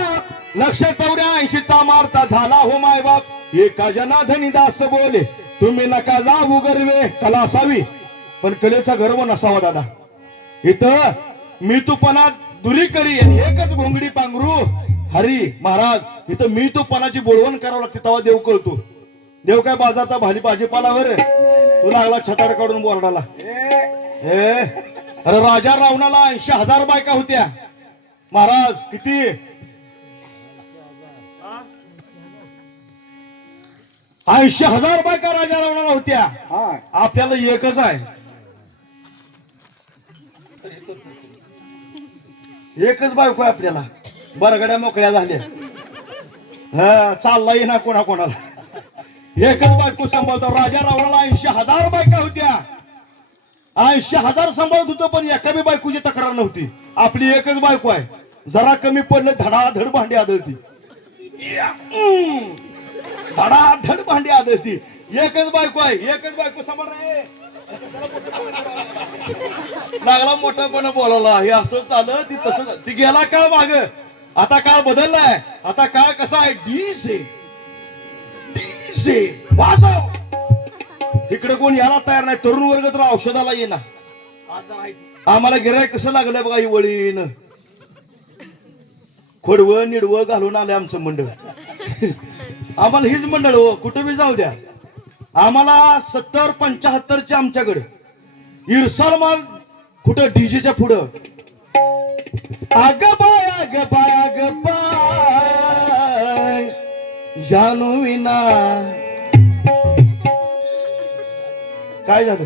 184 मारता झाला हो माय बाप एका जनाधनी दास बोले तुम्ही नका जाऊ गर्वे कला असावी पण कलेचा गर्व नसावा दादा इथं मी तुपणा दुरी करी आणि एकच घोंगडी पांघरू हरी महाराज इथं मी तुपणाची बोलवण करावं लागते तेव्हा देव कळतो देव काय बाजारचा भाजीपालावर तू लागला छताड काढून बोर्डाला अरे राजा रावणाला 80,000 बायका होत्या महाराज किती 80,000 बायका राजा रावणाला होत्या हा आपल्याला एकच आहे एकच बायको आहे आपल्याला बरगड्या मोकळ्या झाल्या हा चाललाही ना कोणाला एकच बायको सांभाळतो राजा रावणाला 80,000 बायका होत्या 80,000 सांभाळत होतो पण एका बी बायकोची तक्रार नव्हती आपली एकच बायको आहे जरा कमी पडलं धडाधड भांडी आदळती धडाधड भांडी आदळती एकच बायको आहे एकच बायको सांभाळ रे लागला मोठ्यापणा बोलावला हे असं चाललं ती तसं ती गेला काळ माग आता काळ बदललाय आता काळ कसा आहे डीजे वाजव इकडे कोण यायला तयार नाही तरुण वर्ग तर औषधाला येणार आम्हाला गिरायक कसं लागलंय बघा ही वळीन खोडवं निडवं घालून आलंय आमचं मंडळ आम्हाला हीच मंडळ हो कुठं बी जाऊ द्या आम्हाला 70-75 आमच्याकडे इरसाल माल कुठं डीजेच्या पुढं आग बाय जानू विना काय झालं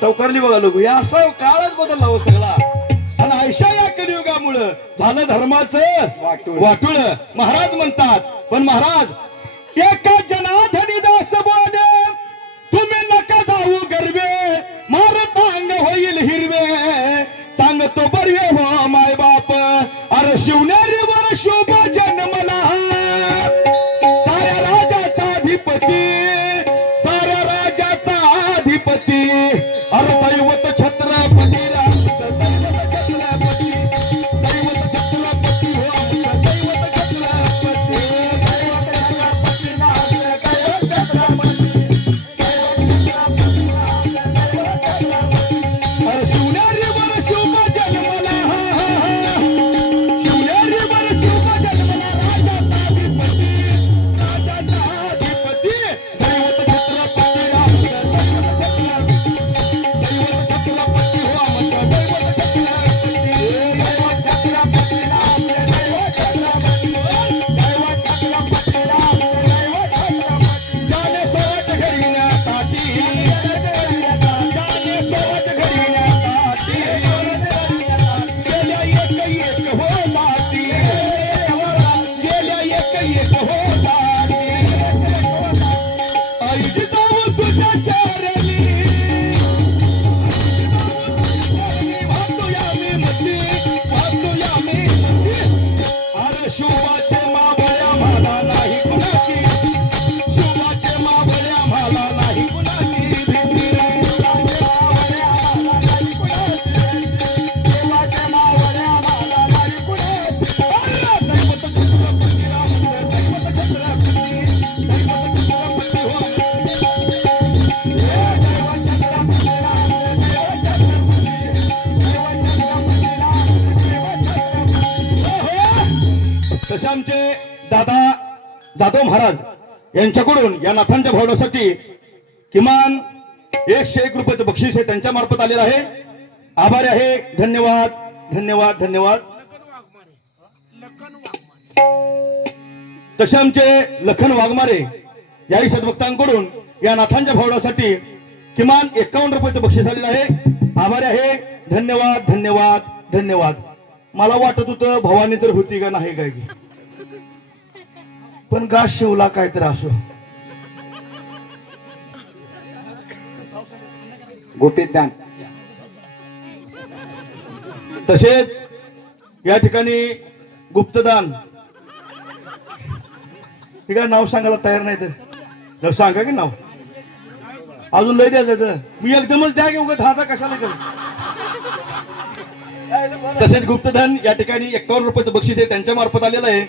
टवकारली बघा लोक या असा काळच बदलला हो सगळा आणि आयशा या कलियुगामुळं झालं धर्माचं वाटुळ महाराज म्हणतात पण महाराज एका जनाधनी दास बोले तुम्ही नका जाऊ गर्वे मारतांग होईल हिरवे सांगतो बरवे हो माय बाप अरे शिवनेरीवर शुभ जन्मला साऱ्या राजाचा अधिपती साऱ्या राजाचा अधिपती अरे दैवत छत्रपती दैवत छत्रपती दैवत छत्रपती हो दैवत छत्रपती तसे आमचे दादा जाधव महाराज यांच्याकडून या नाथांच्या भावनासाठी किमान 101 रुपयाचं बक्षीस हे त्यांच्या मार्फत आलेलं आहे आभारी आहे धन्यवाद धन्यवाद धन्यवाद तसे आमचे लखन वाघमारे याही सद्भक्तांकडून या नाथांच्या भावनासाठी किमान 51 रुपयाचं बक्षीस आलेलं आहे आभारी आहे धन्यवाद धन्यवाद धन्यवाद मला वाटत होतं भवानी तर होती का नाही काय की पण घास शिवला काय तर असो गोपीदान तसेच या ठिकाणी गुप्तदान, हे काय नाव सांगायला तयार नाही तर सांगा की नाव अजून लय द्यायचं. मी एकदमच द्या की उगाच हाता कशाला करू. तसेच गुप्तधन या ठिकाणी 51 रुपयाचं बक्षीस आहे त्यांच्या मार्फत आलेलं आहे.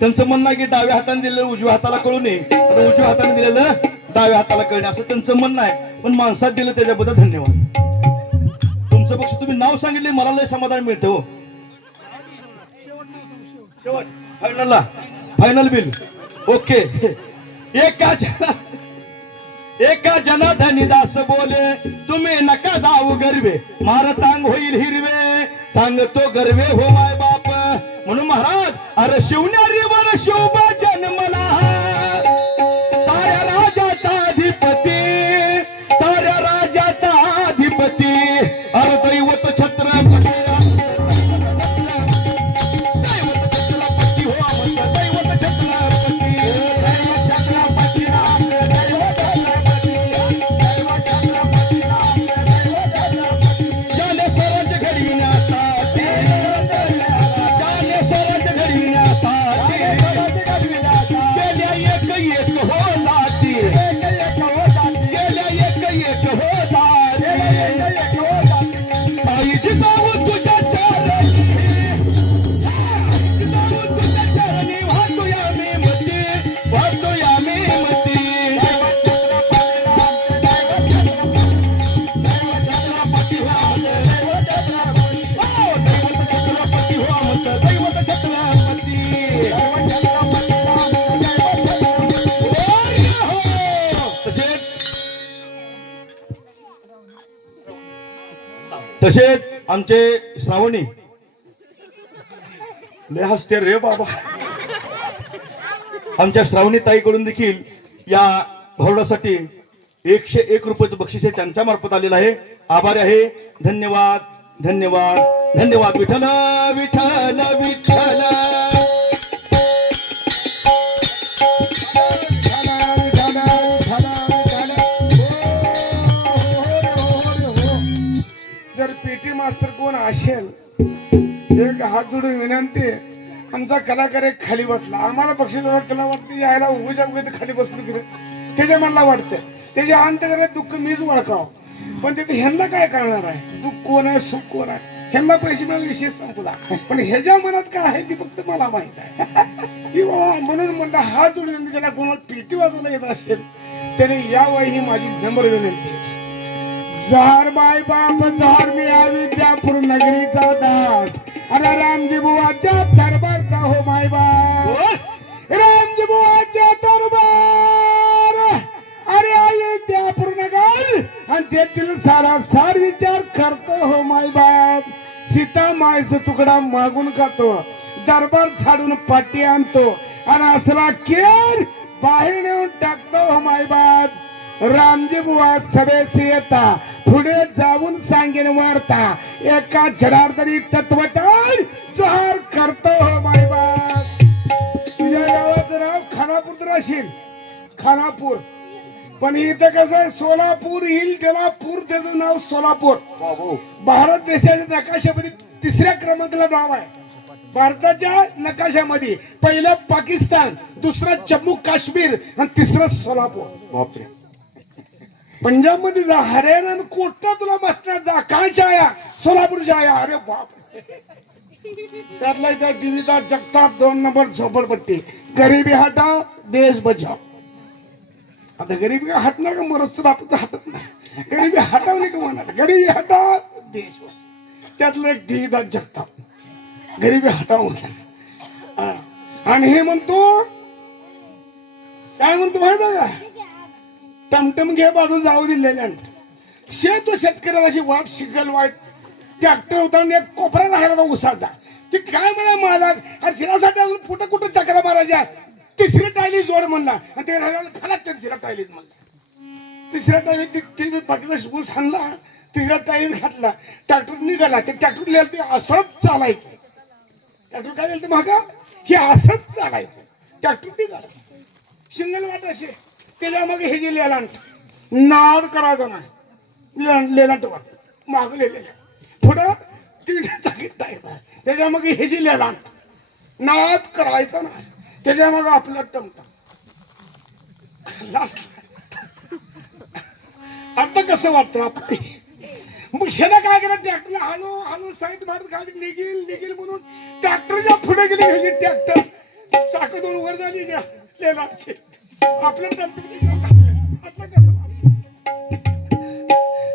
त्यांचं म्हणणं आहे की डाव्या हाताने दिलेलं उजव्या हाताला कळू नये, आता उजव्या हाताने दिलेलं डाव्या हाताला कळणे असं त्यांचं म्हणणं आहे. पण माणसात दिलं त्याच्याबद्दल धन्यवाद. तुमचं बक्षीस तुम्ही नाव सांगितले मला लय समाधान मिळतं हो. शेवट फायनलला फायनल बिल ओके. एका जनाधनी दास बोले तुम्ही नका जाऊ गर्वे मारतांग होईल हिरवे सांगतो गर्वे हो माय बाप. म्हणून महाराज अरे शिवणारी वर शोभा जन्मला साऱ्या राजाचा अधिपती, साऱ्या राजाचा अधिपती अरे दैवत छत्रपती तसेच आमचे श्रावणी लय हसते रे बाबा. आमच्या श्रावणी ताईकडून देखील या भरवड्यासाठी 101 रुपयाचं बक्षीस आहे त्यांच्या मार्फत आलेलं आहे. आभारी आहे. धन्यवाद धन्यवाद धन्यवाद. विठ्ठल विठ्ठल विठ्ठल. जर पेटी मास्तर कोण असेल एक हात जोडून विनंती आहे. आमचा कलाकार एक खाली बसला आम्हाला बक्षीस त्याला वाटतं यायला उभ्या उभ्या खाली बसलो की त्याच्या मनाला वाटतं त्याच्या अंतर्गत दुःख मीच ओळखावं. पण तिथे ह्यांना काय कळणार आहे दुःख कोण आहे सुख कोण आहे. ह्यांना पैसे मिळाले विषय संपला. पण ह्याच्या मनात काय आहे ती फक्त मला माहित आहे की बाबा. म्हणून म्हणलं हात जोडून त्याला कोणाला पेटी वाजवला येत असेल त्याने यावं ही माझी नम्र विनंती. जहार बाय बाप जहार मी विद्यापूर नगरीचा दास अरे रामजी बुवाच्या दरबारचा हो माय बाप. रामजी बुवाच्या दरबार अरे विद्यापूर नगर आणि तेथील सारा सार विचार करतो हो माय बाप. सीता मायचा तुकडा मागून खातो दरबार छाडून पाठी आणतो आणि असला केर बाहेर नेऊन टाकतो हो माय बाप. रामजी बुवा सभेस येता पुढे जाऊन सांगेन वार्ता एका जनार्दनी तत्वतार जोहार करतो हो माय बाप. तुझ्या गावाचं नाव खानापूर तर असेल खानापूर पण इथं कसं आहे सोलापूर येईल त्याला पूर त्याचं नाव सोलापूर. भारत देशाच्या नकाशामध्ये 3ऱ्या क्रमांकाला नाव आहे. भारताच्या नकाशामध्ये पहिलं पाकिस्तान दुसरं जम्मू काश्मीर आणि तिसरं सोलापूर. बापरे. पंजाब मध्ये जा हरियाणा कोटा तुला बसणार जा काय जाया सोलापूर जाया. अरे बाप त्यातला त्या दिविता जगताप 2 नंबर झोपडपट्टी. गरिबी हटाव देश बचाव. आता गरिबी हटणार का मरच तर आपण हटत नाही. गरिबी हटवली का म्हणणार गरिबी हटाव देश बचाव. त्यातलं एक दिविता जगताप गरिबी हटाव म्हणणार. आणि हे म्हणतो काय म्हणतो माहिती आहे का टमटम घे बाजू जाऊ दिलेल्या तो शेतकऱ्याला अशी वाट शिकल वाईट ट्रॅक्टर होता आणि एक कोपरा राहिला उसाचा ते काय म्हणा मालक आणि फिरासाठी अजून कुठं कुठं चक्रा मारायच्या. 3री टायली जोड म्हणला आणि ते राहिला खरा 3ऱ्या टायलीत म्हणला. 3ऱ्या टायलीत ते बाकीचा ऊस आणला 3ऱ्या टायलीत घातला ट्रॅक्टर निघाला. ते ट्रॅक्टर लिहायला ते असंच चालायचं. ट्रॅक्टर काय लिहिलं मागा हे असंच चालायचं. ट्रॅक्टर निघाला सिंगल वाट असे त्याच्या मग हे जे लेलांट नाद करायचं नाही लेलांट वाट माग लिहिलेलं पुढं तीनचा गिट्टा आहे त्याच्या मग हे जी लेला नाद करायचा नाही त्याच्या मग आपला टमटा लास्ट आता कसं वाटतं आपण मग ह्याला काय केलं ट्रॅक्टरला हळू हळू साईड मारत गाडी निघेल म्हणून ट्रॅक्टरच्या पुढे गेली ह्याची ट्रॅक्टर चाक दोन वर झाली लेलाचे आपलं टमटम आता कसं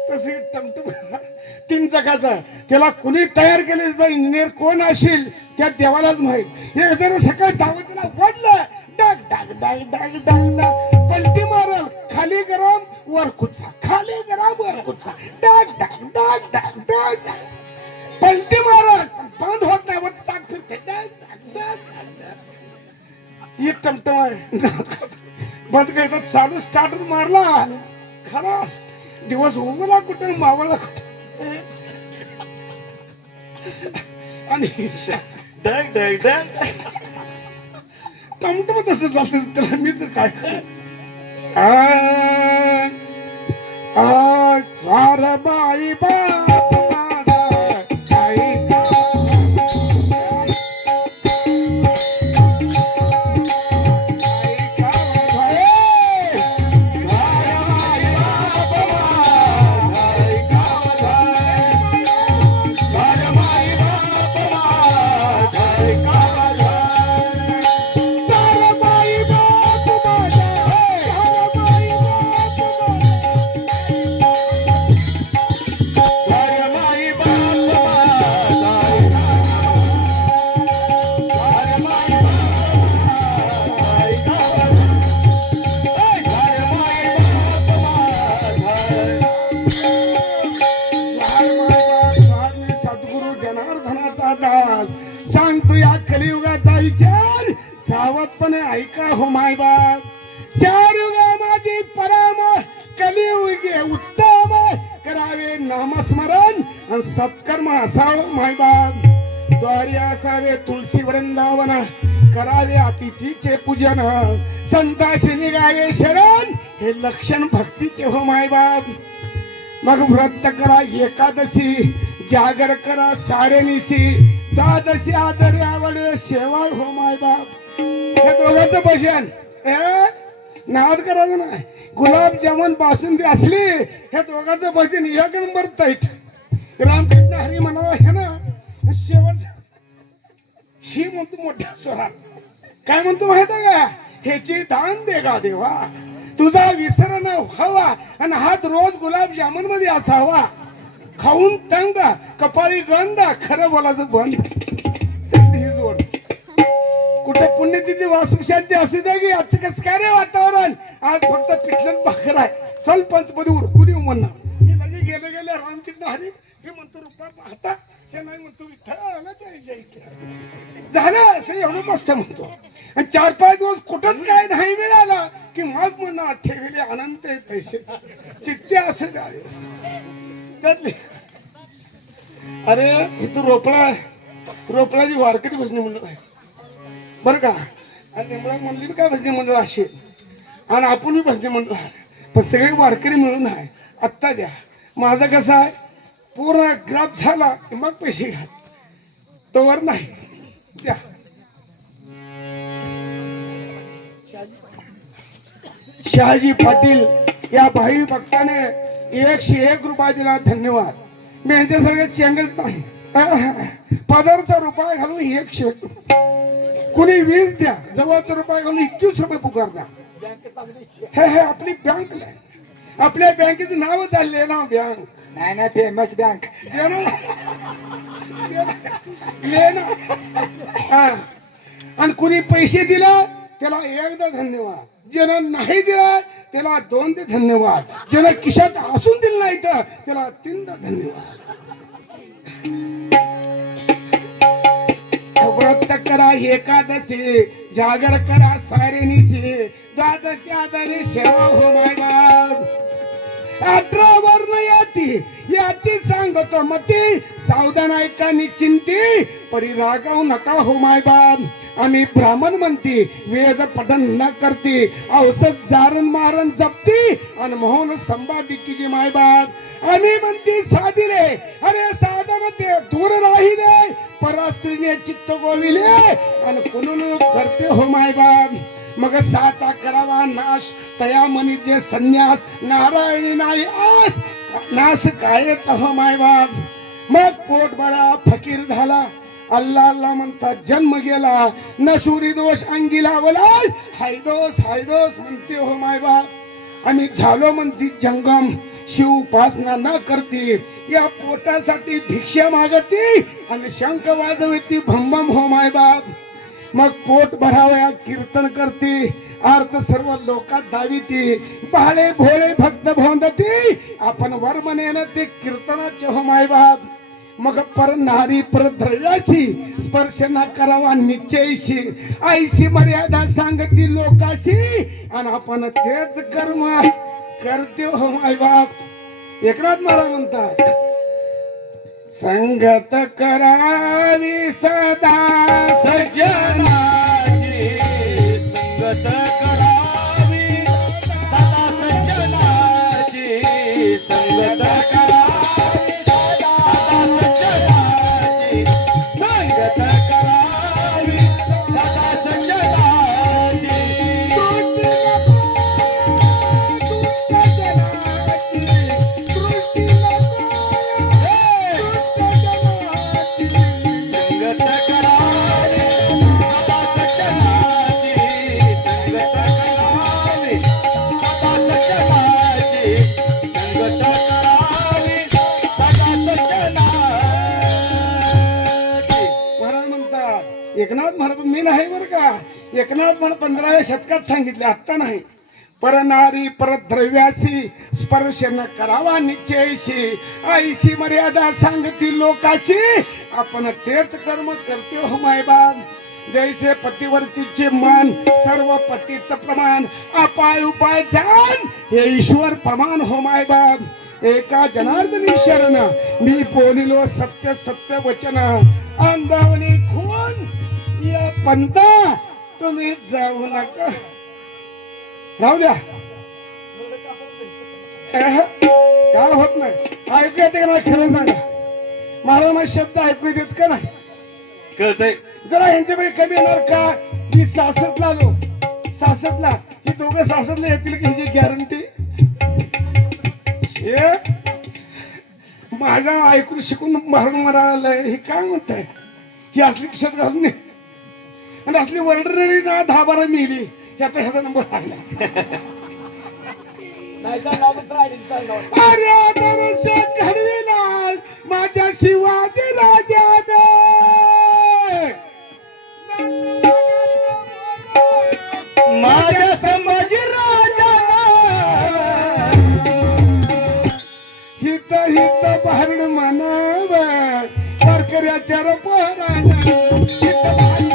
तसे टमटम तीन चाकाचा त्याला कुणी तयार केले इंजिनियर कोण असेल त्या देवालाच माहित हे जर सकाळी दावतीला वाढलं डाग डाग डाग डाग डाग डाग पलटी मारल खाली गरम वर कुचा खाली गरम वर कुचा डाग डाग डाग डाग डाग डाग पलटी मारल पण बंद होत नाही वर चाक फिरते डाग डाग डाग डाग ये टमटम आहे बंद करायचा चालू स्टार्टर मारला खलास दिवस उगला कुठे मावळला कुठे आणि डग डग डग टमटम तसं चालतं त्याला मी तर काय करू बाई बाप माझा आई का सांगतो या कलियुगाचा विचार सावधपणे ऐका हो माय बाप चार युगा माझी परम कलियुगे उत्तम करावे नामस्मरण आणि सत्कर्म असावं माय बाप द्वारी असावे तुळशी वृंदावन करावे अतिथीचे पूजन संताशी निघावे शरण हे लक्षण भक्तीचे हो माय बाप मग व्रत करा एकादशी जागर करा सारेनिशी द्वादशी आदर आवडे सेवा हो माय बाप हे दोघांचं भजन नाद करायचं नाही गुलाबजामुन बासुंदी असली हे दोघांचं भजन एक नंबर तैठ रामकृष्ण हरी म्हणावा हे ना शेवट शी म्हणतो मोठ्या स्वरात काय म्हणतो माहित आहे का ह्याची दान दे गा देवा तुझा विसर न व्हावा आणि हात रोज गुलाबजामुन मध्ये असावा खाऊन तंग कपाळी गंध खरं बोलायचं बंद ही जोड कुठे पुण्यतिथी वास्तुशांती असू दे की आज कसं काय रे वातावरण आज फक्त पिठलं भाकर आहे चल पंचपदी उरकून येऊ म्हणणार हे लगे गेले रामकृष्ण हरी हे म्हणतो रुपा पाहता हे नाही म्हणतो झालं असं एवढंच असतं म्हणतो आणि 4-5 दिवस कुठंच काय नाही मिळालं की मग म्हणणार ठेवले अनंत पैसे चित्ते असं द्यावे त्यातले अरे इथं रोपळाची वारकरी भजनी मंडळ आहे बरं का आणि निंबळक मंदिर काय भजनी मंडळ असेल आणि आपण भजनी मंडळ आहे पण सगळे वारकरी मिळून आहे आत्ता द्या माझा कसा आहे पूर्ण ग्राफ झाला मग पैसे घ्या तोवर नाही द्या शहाजी पाटील या भाई भक्ताने 101 रुपये दिला धन्यवाद मी यांच्यासारखे चेंगट नाही पदार्थ रुपये घालून 101 रुपये कुणी 20 द्या जवळचा रुपये घालून 21 रुपये पुकार द्या हे आपली बँक आपल्या बँकेचं नाव चालले ना बँक नाही फेमस बँक आणि कुणी पैसे दिला त्याला एकदा धन्यवाद ज्यानं नाही दिला त्याला 2 धन्यवाद ज्यानं खिशात हसून दिलं नाही तर त्याला 3 धन्यवाद व्रत करा एकादशी जागर करा सारेनिशी द्वादशी आधारे सेवा हो माय बाप 18 वर्ण याची सांगतो मती सावधान ऐका निश्चिंती परिरागव नका हो माय बाप आम्ही ब्राह्मण म्हणती वेद पठन न करती औषध जारण मारण जपती आणि मोहन स्तंभा दिक्कीची मायबाप आम्ही म्हणती साधिले अरे साधन ते दूर राहिले परस्त्रीने चित्त गोविले आणि कुलूल करते हो मायबाप मग साचा करावा नाश तया मनीचे संन्यास नारायणी नाही आस नाश कायच हो मायबाप मग पोट बळा फकीर झाला अल्लाह अल्लाह म्हणतात जन्म गेला नशुरी दोष अंगी लावला हायदोस म्हणते हो मायबाप आम्ही झालो म्हणती जंगम शिव उपासना न करती या पोटासाठी भिक्षा मागती आणि शंख वाजवती भंबम हो मायबाप मग पोट भरावया कीर्तन करते अर्थ सर्व लोकात धाविती बाळे भोळे भक्त भोंदती आपण वर म्हणेन ते कीर्तनाचे हो मायबाप मग पर नारी पर द्रव्याशी स्पर्श न करावा निश्चयशी आईशी मर्यादा सांगती लोकाशी आणि आपण तेच कर्म करते हो मायबाप एकनाथ महाराज म्हणतात संगत करावी सदा सज्जनाची संगत करावी सदा सज्जनाची संगत करावी सदा सज्जनाची संगत करावी सदा सज्जनाची संगत करावी सदा सज्जनाची संगत करावी सदा सज्जनाची संगत करावी सदा सज्जनाची. महाराज म्हणतात एकनाथ महाराज मी नाही बरं का एकनाथ महाराज 15व्या शतकात सांगितले आत्ता नाही पर नारी पर द्रव्याशी स्पर्श न करावा निश्चयशी आईशी मर्यादा सांगती लोकाशी आपण तेच कर्म करते हो मायबाप जैसे पतिवर्तीचे मन सर्व पतीचं प्रमाण अपाय उपाय जाण हे ईश्वर प्रमाण हो मायबाप एका जनार्दनी शरण मी बोलिलो सत्य सत्य वचन अंगावली खून या पंथा तुम्ही जाऊ नका राहू द्या काय होत नाही ऐकू येते का नाही खरं सांगा मला शब्द ऐकू देत का नाही कळतंय जरा यांच्यापैकी कमी येणार का मी सासतला आलो सासतला हे दोघं सासतला येतील की ह्याची गॅरंटी माझा ऐकून शिकून मारून मारायला हे काय म्हणताय ही असली किशात घालून नये आणि असली वर्डरी ना 10-12 मिली याचा ह्याचा नंबर लागला अरे आदर्श घडविला माझ्या शिवाजी राजाने माझ्या संभाजी राजा हित हित भारड म्हणाव वारकऱ्याच्या पोरानं हित भारड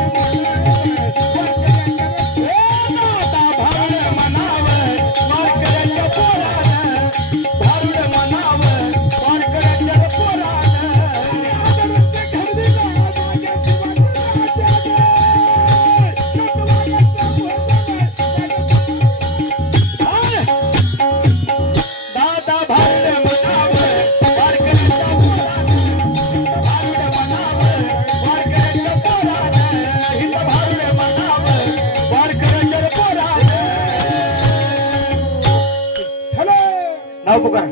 नाव पुकार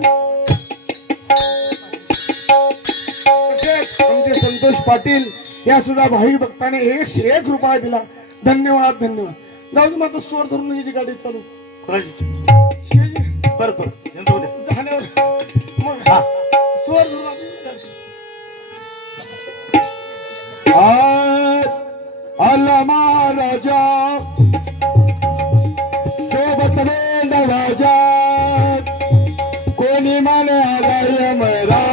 आमचे संतोष पाटील या सुद्धा भावी भक्ताने 101 रुपया दिला धन्यवाद धन्यवाद जाऊ दे माझं स्वर धरून याची गाडी चालू कोणाची शेजी परत परत नंतर उद्या झाल्यावर मग स्वर धरून आला महाराजा सोबत वेल राजा कोणी माने आलाय मरा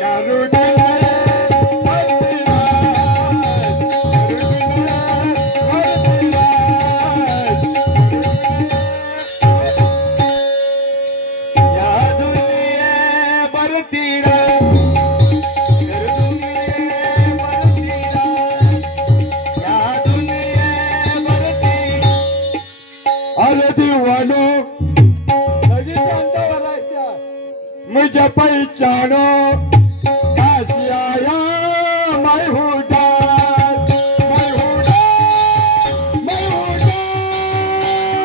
या अरे दिवानो लगेच अंगावर राहायच्या मुझे पहचानो कैसी आया मैं हूँ डाल मैं हूँ डाल मैं हूँ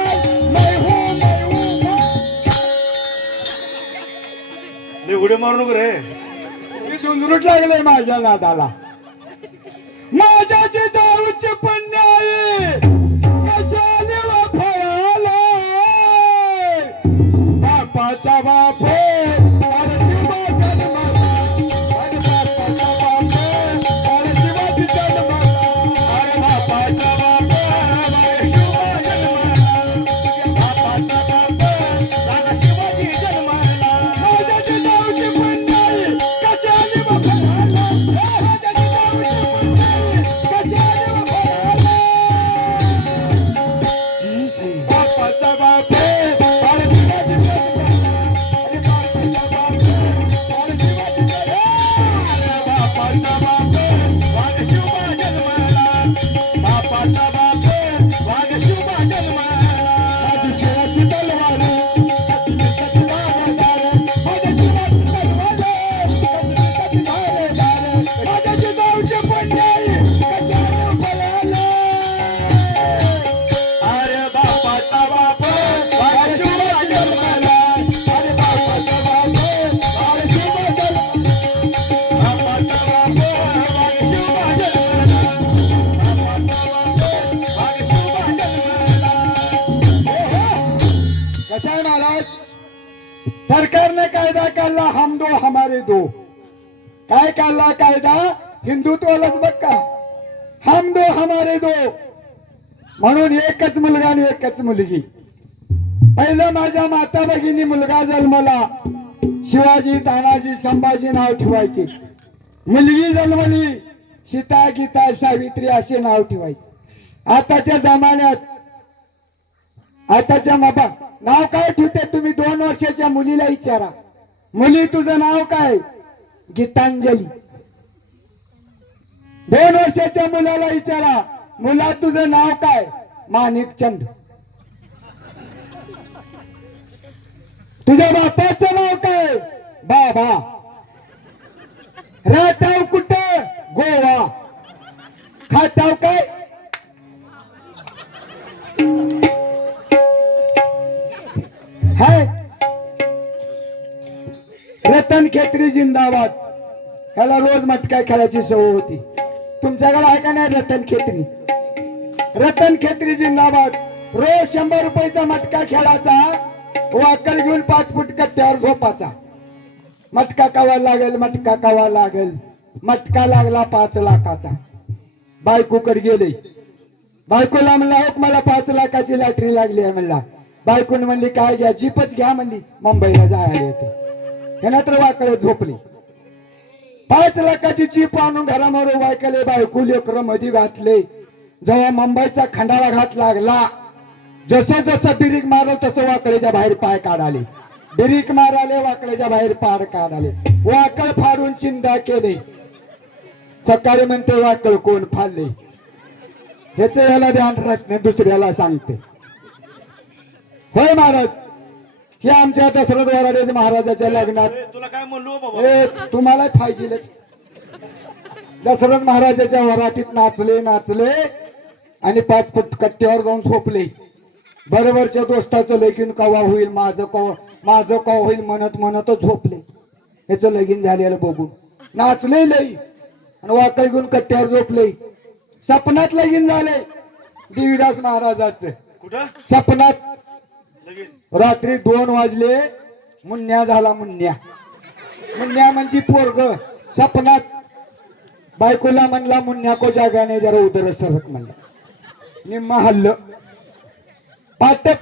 डाल मैं हूँ लय उड्या मारू नको रे. मी झुंझुरूट लागले माझ्या नादाला माझ्या जिजाऊची पुण्य आहे कशाले फळाला बापाचा बाप अरे शिवा जन्माला अरे बापाचा बाप अरे शिवाजी जन्माला अरे बापाचा बाप अरे शिवा जन्माला बापाचा बाप अरे शिवाजी जन्माला माझ्या जिजाऊची पुण्य आहे कशाले फळाला माझ्या जिजाऊची पुण्य आहे कशाले फळाला बापाचा बाप अरे शिवाजी जन्माला अरे बापाचा बाप अरे शिवाजी जन्माला अरे बापाचा बाप अरे शिवा जन्माला बापाचा बाप अरे शिवा जन्माला माझी शिवाची तलवार माझी विकत धारदार माझ्या शिवाची तलवार माझी विकत धारदार माझ्या जिजाऊचे पुण्याई कशाला पळाला अरे बापाचा बाप अरे शिवा जन्माला अरे बापाचा बाप अरे शिवा जन्माला बापाचा बाप अरे शिवा जन्माला बापाचा बाप अरे शिवा जन्माला कसा आहे महाराज सरकारने कायदा काढला हम दो हमारे दो काय काढला कायदा हिंदुत्वालाच बघ का हम दो हमारे दो म्हणून एकच मुलगा आणि एकच मुलगी पहिलं माझ्या माता भगिनी मुलगा जन्मला शिवाजी तानाजी संभाजी नाव ठेवायचे मुलगी जन्मली सीता गीता सावित्री असे नाव ठेवायचे आताच्या जमान्यात आताच्या बाबा नाव काय ठेवते तुम्ही 2 वर्षाच्या मुलीला विचारा मुली तुझं नाव काय गीतांजली 2 वर्षाच्या मुलाला विचारा मुला तुझं नाव काय माणिकचंद तुझ्या बापाचं नाव काय बाबा राहताव कुठं गोवा खाताव काय हाय रतन खेत्री जिंदाबाद ह्याला रोज मटका खेळायची सवय होती तुमच्याकडे आहे का नाही रतन खेत्री रतन खेत्री जिंदाबाद रोज 100 रुपयाचा मटका खेळायचा वाकल घेऊन 5 फूट कट्ट्यावर झोपाचा मटका कवा लागेल मटका कवा लागेल मटका लागला 5 लाखाचा बायकोकडे गेले बायकोला म्हणला हो मला 5 लाखाची लॉटरी लागली आहे म्हणला बायकोन म्हणली काय घ्या जीपच घ्या म्हणली मुंबईला जायला येते ह्यानं तर वाकळे झोपली 5 लाखाची जीप आणून घरामध्ये वायकले बायको लेकर मध्ये घातले जेव्हा मुंबईचा खंडाळा घाट लागला जसं जसं बिरीक मारल तसं वाकळेच्या बाहेर पाय काढाले बिरीक माराले वाकळेच्या बाहेर पाय काढाले वाकळ फाडून चिंता केले सकाळी म्हणते वाकळ कोण फाडले ह्याच याला ध्यान राहत नाही दुसऱ्याला सांगते होय महाराज हे आमच्या दशरथ वराडे महाराजाच्या लग्नात ए, तुला काय म्हणलो बाबा ए तुम्हाला फायजीलच दशरथ महाराजाच्या वरातीत नाचले नाचले आणि 5 फूट कट्ट्यावर जाऊन झोपले बरोबरच्या दोस्ताचं लगीन कवा होईल माझं कवा होईल म्हणत म्हणतच झोपले ह्याचं लगीन झालेलं बघून नाचले लई आणि वाकळ घेऊन कट्ट्यावर झोपले सपनात लगीन झाले देवीदास महाराजाचं कुठं सपनात लगीन रात्री 2 वाजले मुन्या झाला मुन्या मुन्या म्हणजे पोरग सपनात बायकोला म्हणला मुन्या को जागाने जरा उदर सरक म्हणला निम्मा हल्ल पाट्य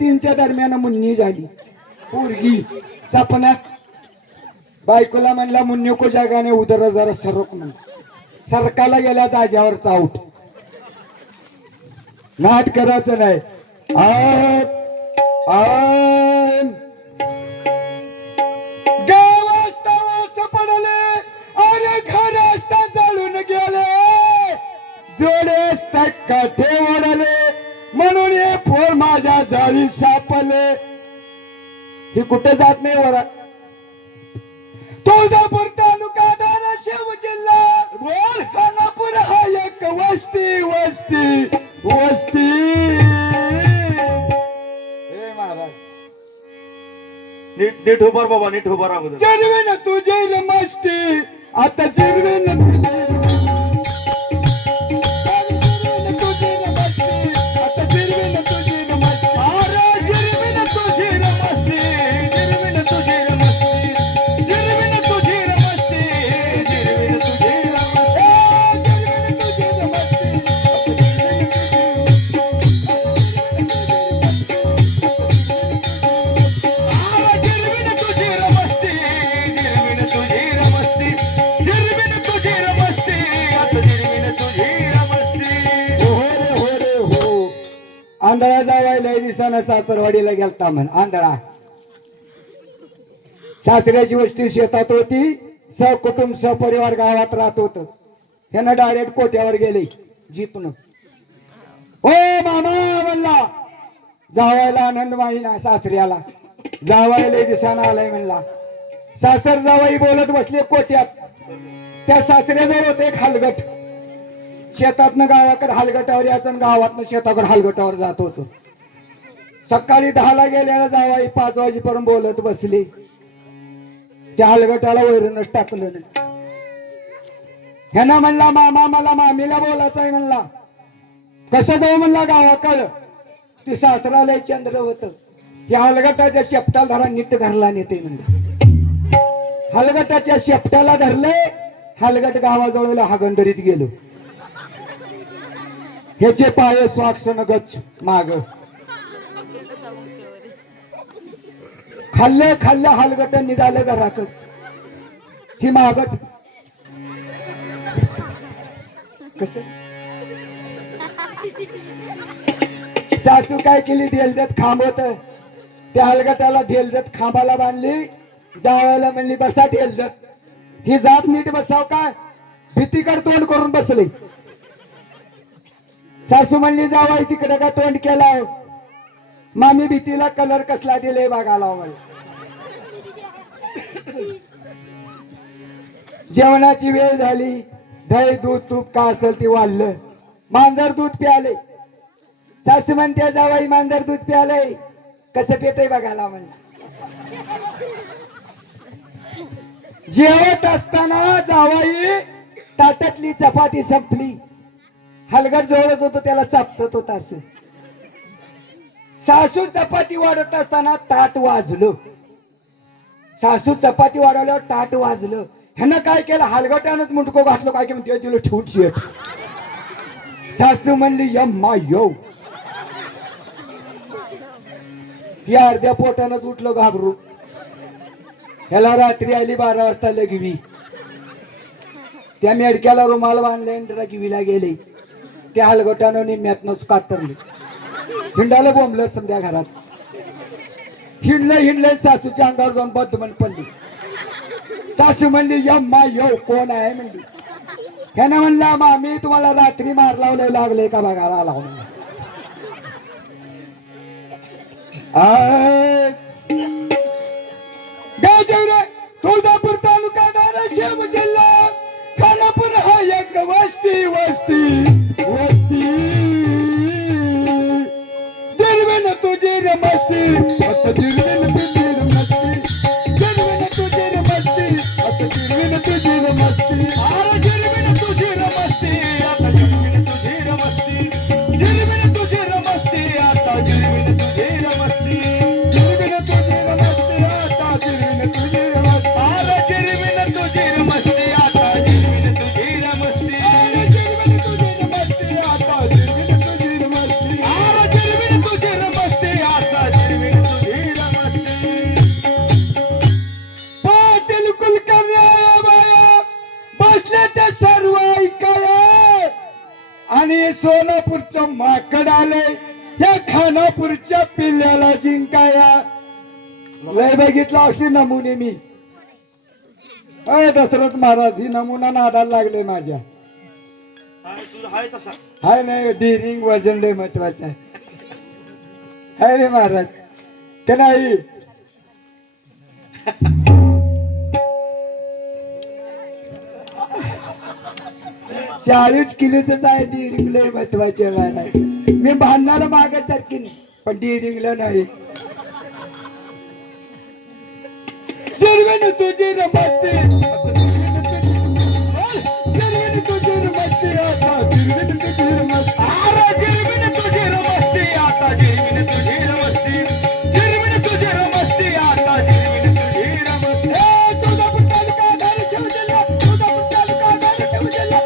3च्या दरम्यान मुन्नी झाली पोरगी सपनात बायकोला म्हणला मुन्नी को जागाने उदर जरा सरक म्हणला सरकाला गेल्या जाग्यावर चाऊट नाट करायचं नाही गावास पडले अरे घर असता जळून गेले जोडे असता काठे ओढले म्हणून हे पोर माझ्या जाळीत सापले. ही कुठे जात नाही वरा. तुळजापूर तालुका धाराशिव जिल्हा बोल खानापूर हा एक वस्ती वस्ती वस्ती. हे महाराज नीट उभार बाबा, नीट उभार अगोदर. जिरवेन तुझी मस्ती आता जिरवेन तुझी आता जिरवेन तुझी मस्ती. अरे जिरवेन तुझी मस्ती जिरवेन तुझी मस्ती जिरवेन तुझी मस्ती जिरवेन तुझी आंधळा जावायला दिसाना सासरवाडीला गेलता म्हण. आंधळा सासऱ्याची वस्ती शेतात होती. सहकुटुंब सहपरिवार गावात राहत होत. ह्यानं डायरेक्ट कोट्यावर गेले जीपन. ओ मामा म्हणला जावायला आनंद माहीना. सासऱ्याला जावायला दिसाना आलाय म्हणला. सासर जावाई बोलत बसले कोट्यात. त्या सासऱ्याजवळ होते एक हलगट. शेतातनं गावाकडे हलगटावर यायचं आणि गावातनं शेताकडे हलगटावर जात होतो. सकाळी 10ला गेल्याला जावाई 5 वाजेपर्यंत बोलत बसली. त्या हलगटाला वैरणच टाकलं नाही. ह्यानं म्हणला मामा मला मामीला बोलायचं आहे म्हणला. कसं जाऊ म्हणला गावाकडं. ती सासराला चंद्र होत. या हलगटाच्या शेपटाला धरा नीट धरला नेते म्हणला. हलगटाच्या शेपटाला धरले. हलगट गावाजवळ हागंदरीत गेलो. ह्याचे पाय स्वाक्षन गच माग खाल्लं खाल्लं हलगट निघालं घराकड. ती मागट कस सासू काय केली ढेलजत खांब होत. त्या हलगटाला ढेलजत खांबाला बांधली. जावायला म्हणली बसा ढेलजत. ही जात नीट बसाव काय भीतीकड तोंड करून बसले. सासू म्हणली जावाई तिकडे का तोंड केला. मामी भीतीला कलर कसला दिले बघायला मला. जेवणाची वेळ झाली. दही दूध तूप का असेल ती वाढलं. मांजर दूध प्याले. सासू म्हणते जावाई मांजर दूध प्याले कसं पितय बघायला म्हणलं. जेवत असताना जावाई ताटातली चपाती संपली. हलगट जवळच होतो त्याला चापत होता असं. सासू चपाती वाढत असताना ताट वाजलं. सासू चपाती वाढवल्यावर ताट वाजलं. ह्यानं काय केलं हलगटानंच मुंडको घातलं. काय की म्हणते दिलं ठेवून शेट. सासू म्हणली यम्मा यो. ती अर्ध्या पोटानंच उठलो घाबरू. ह्याला रात्री आली 12 वाजता लगवी. त्या मेडक्याला रुमाल बांधले लगवीला गेले. त्या हलगटानं निम्यातनच कातरले. हिंडाला बोंबलं समजा घरात. हिंडलं सासूच्या अंगावर जाऊन बदमन पडली. सासू म्हणली यम्मा यो कोण आहे म्हणली. ह्यानं म्हणला मामी तुम्हाला रात्री मार लावले लागले का बघायला लावून. तुळजापूर तालुका धाराशिव जिल्हा खानापूर हा एक वस्ती वस्ती वस्ती. जिरवेन तुझी मस्ती आता जिरवेन तुझी मस्ती जिरवेन तुझी मस्ती आता जिरवेन तुझी मस्ती. अरे जिरवेन तुझी मस्ती आता जिरवेन तुझी मस्ती जिरवेन तुझी मस्ती आता जिरवेन तुझी मस्ती जिरवेन तुझी मस्ती आता जिरवेन तुझी मस्ती. अरे जिरवेन तुझी मस्ती आता जिरवेन तुझी मस्ती अरे जिरवेन तुझी मस्ती आता जिरवेन तुझी मस्ती अरे जिरवेन तुझी मस्ती आता जिरवेन तुझी मस्ती. पाटील कुलकर्णी बाया बसले ते सर्व ऐकाय. आणि सोलापूरचं माकड आलंय या खानापूरच्या पिल्ल्याला जिंकाया. लय बघितला असली नमुने मी. अय दशरथ महाराज ही नमुना नादाला लागले माझ्या. तुझं हाय तसा. हाय नाही डिरिंग वजन लय महत्वाचं आहे. अरे महाराज का नाही चाळीस किलोच आहे डिरिंगला महत्वाचे महाराज मी भांडणाला मागासारखी नाही पण डिरिंगला नाही जरवेन तुझी रमते जरवेन तुझी रमते आता जरवेन तुझी रमते अरे जिरविन तुझी रमस्ती आता जिरविन तुझी रमस्ती जिरविन तुझी रमस्ती आता जिरविन तुझी रमस्ती ए तुझा पुतल का घर ठेव दिला तुझा पुतल का घर ठेव दिला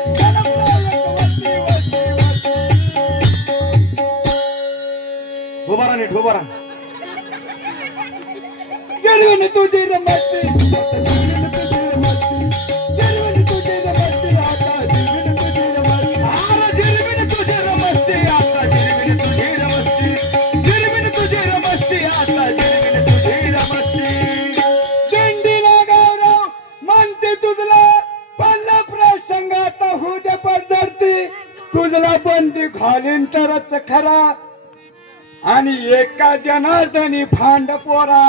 वस्ती वस्ती वस्ती उभा राहा नीट उभा राहा जरवेन तुझी रमते जरवेन तुझी रमते जरवेन तुझी रमते आता जरवेन तुझी रमते अरे जिरविन तुझी रमस्ती आता जिरविन तुझी रमस्ती जिरविन तुझी रमस्ती आता जिरविन तुझी रमस्ती दिंडीला गौरव म्हणते तुझला पल्ला प्रसंग आता होऊ दे पडती तुझला बंदी घालीन तरच खरा आणि एका जनार्दनी भांड पोरा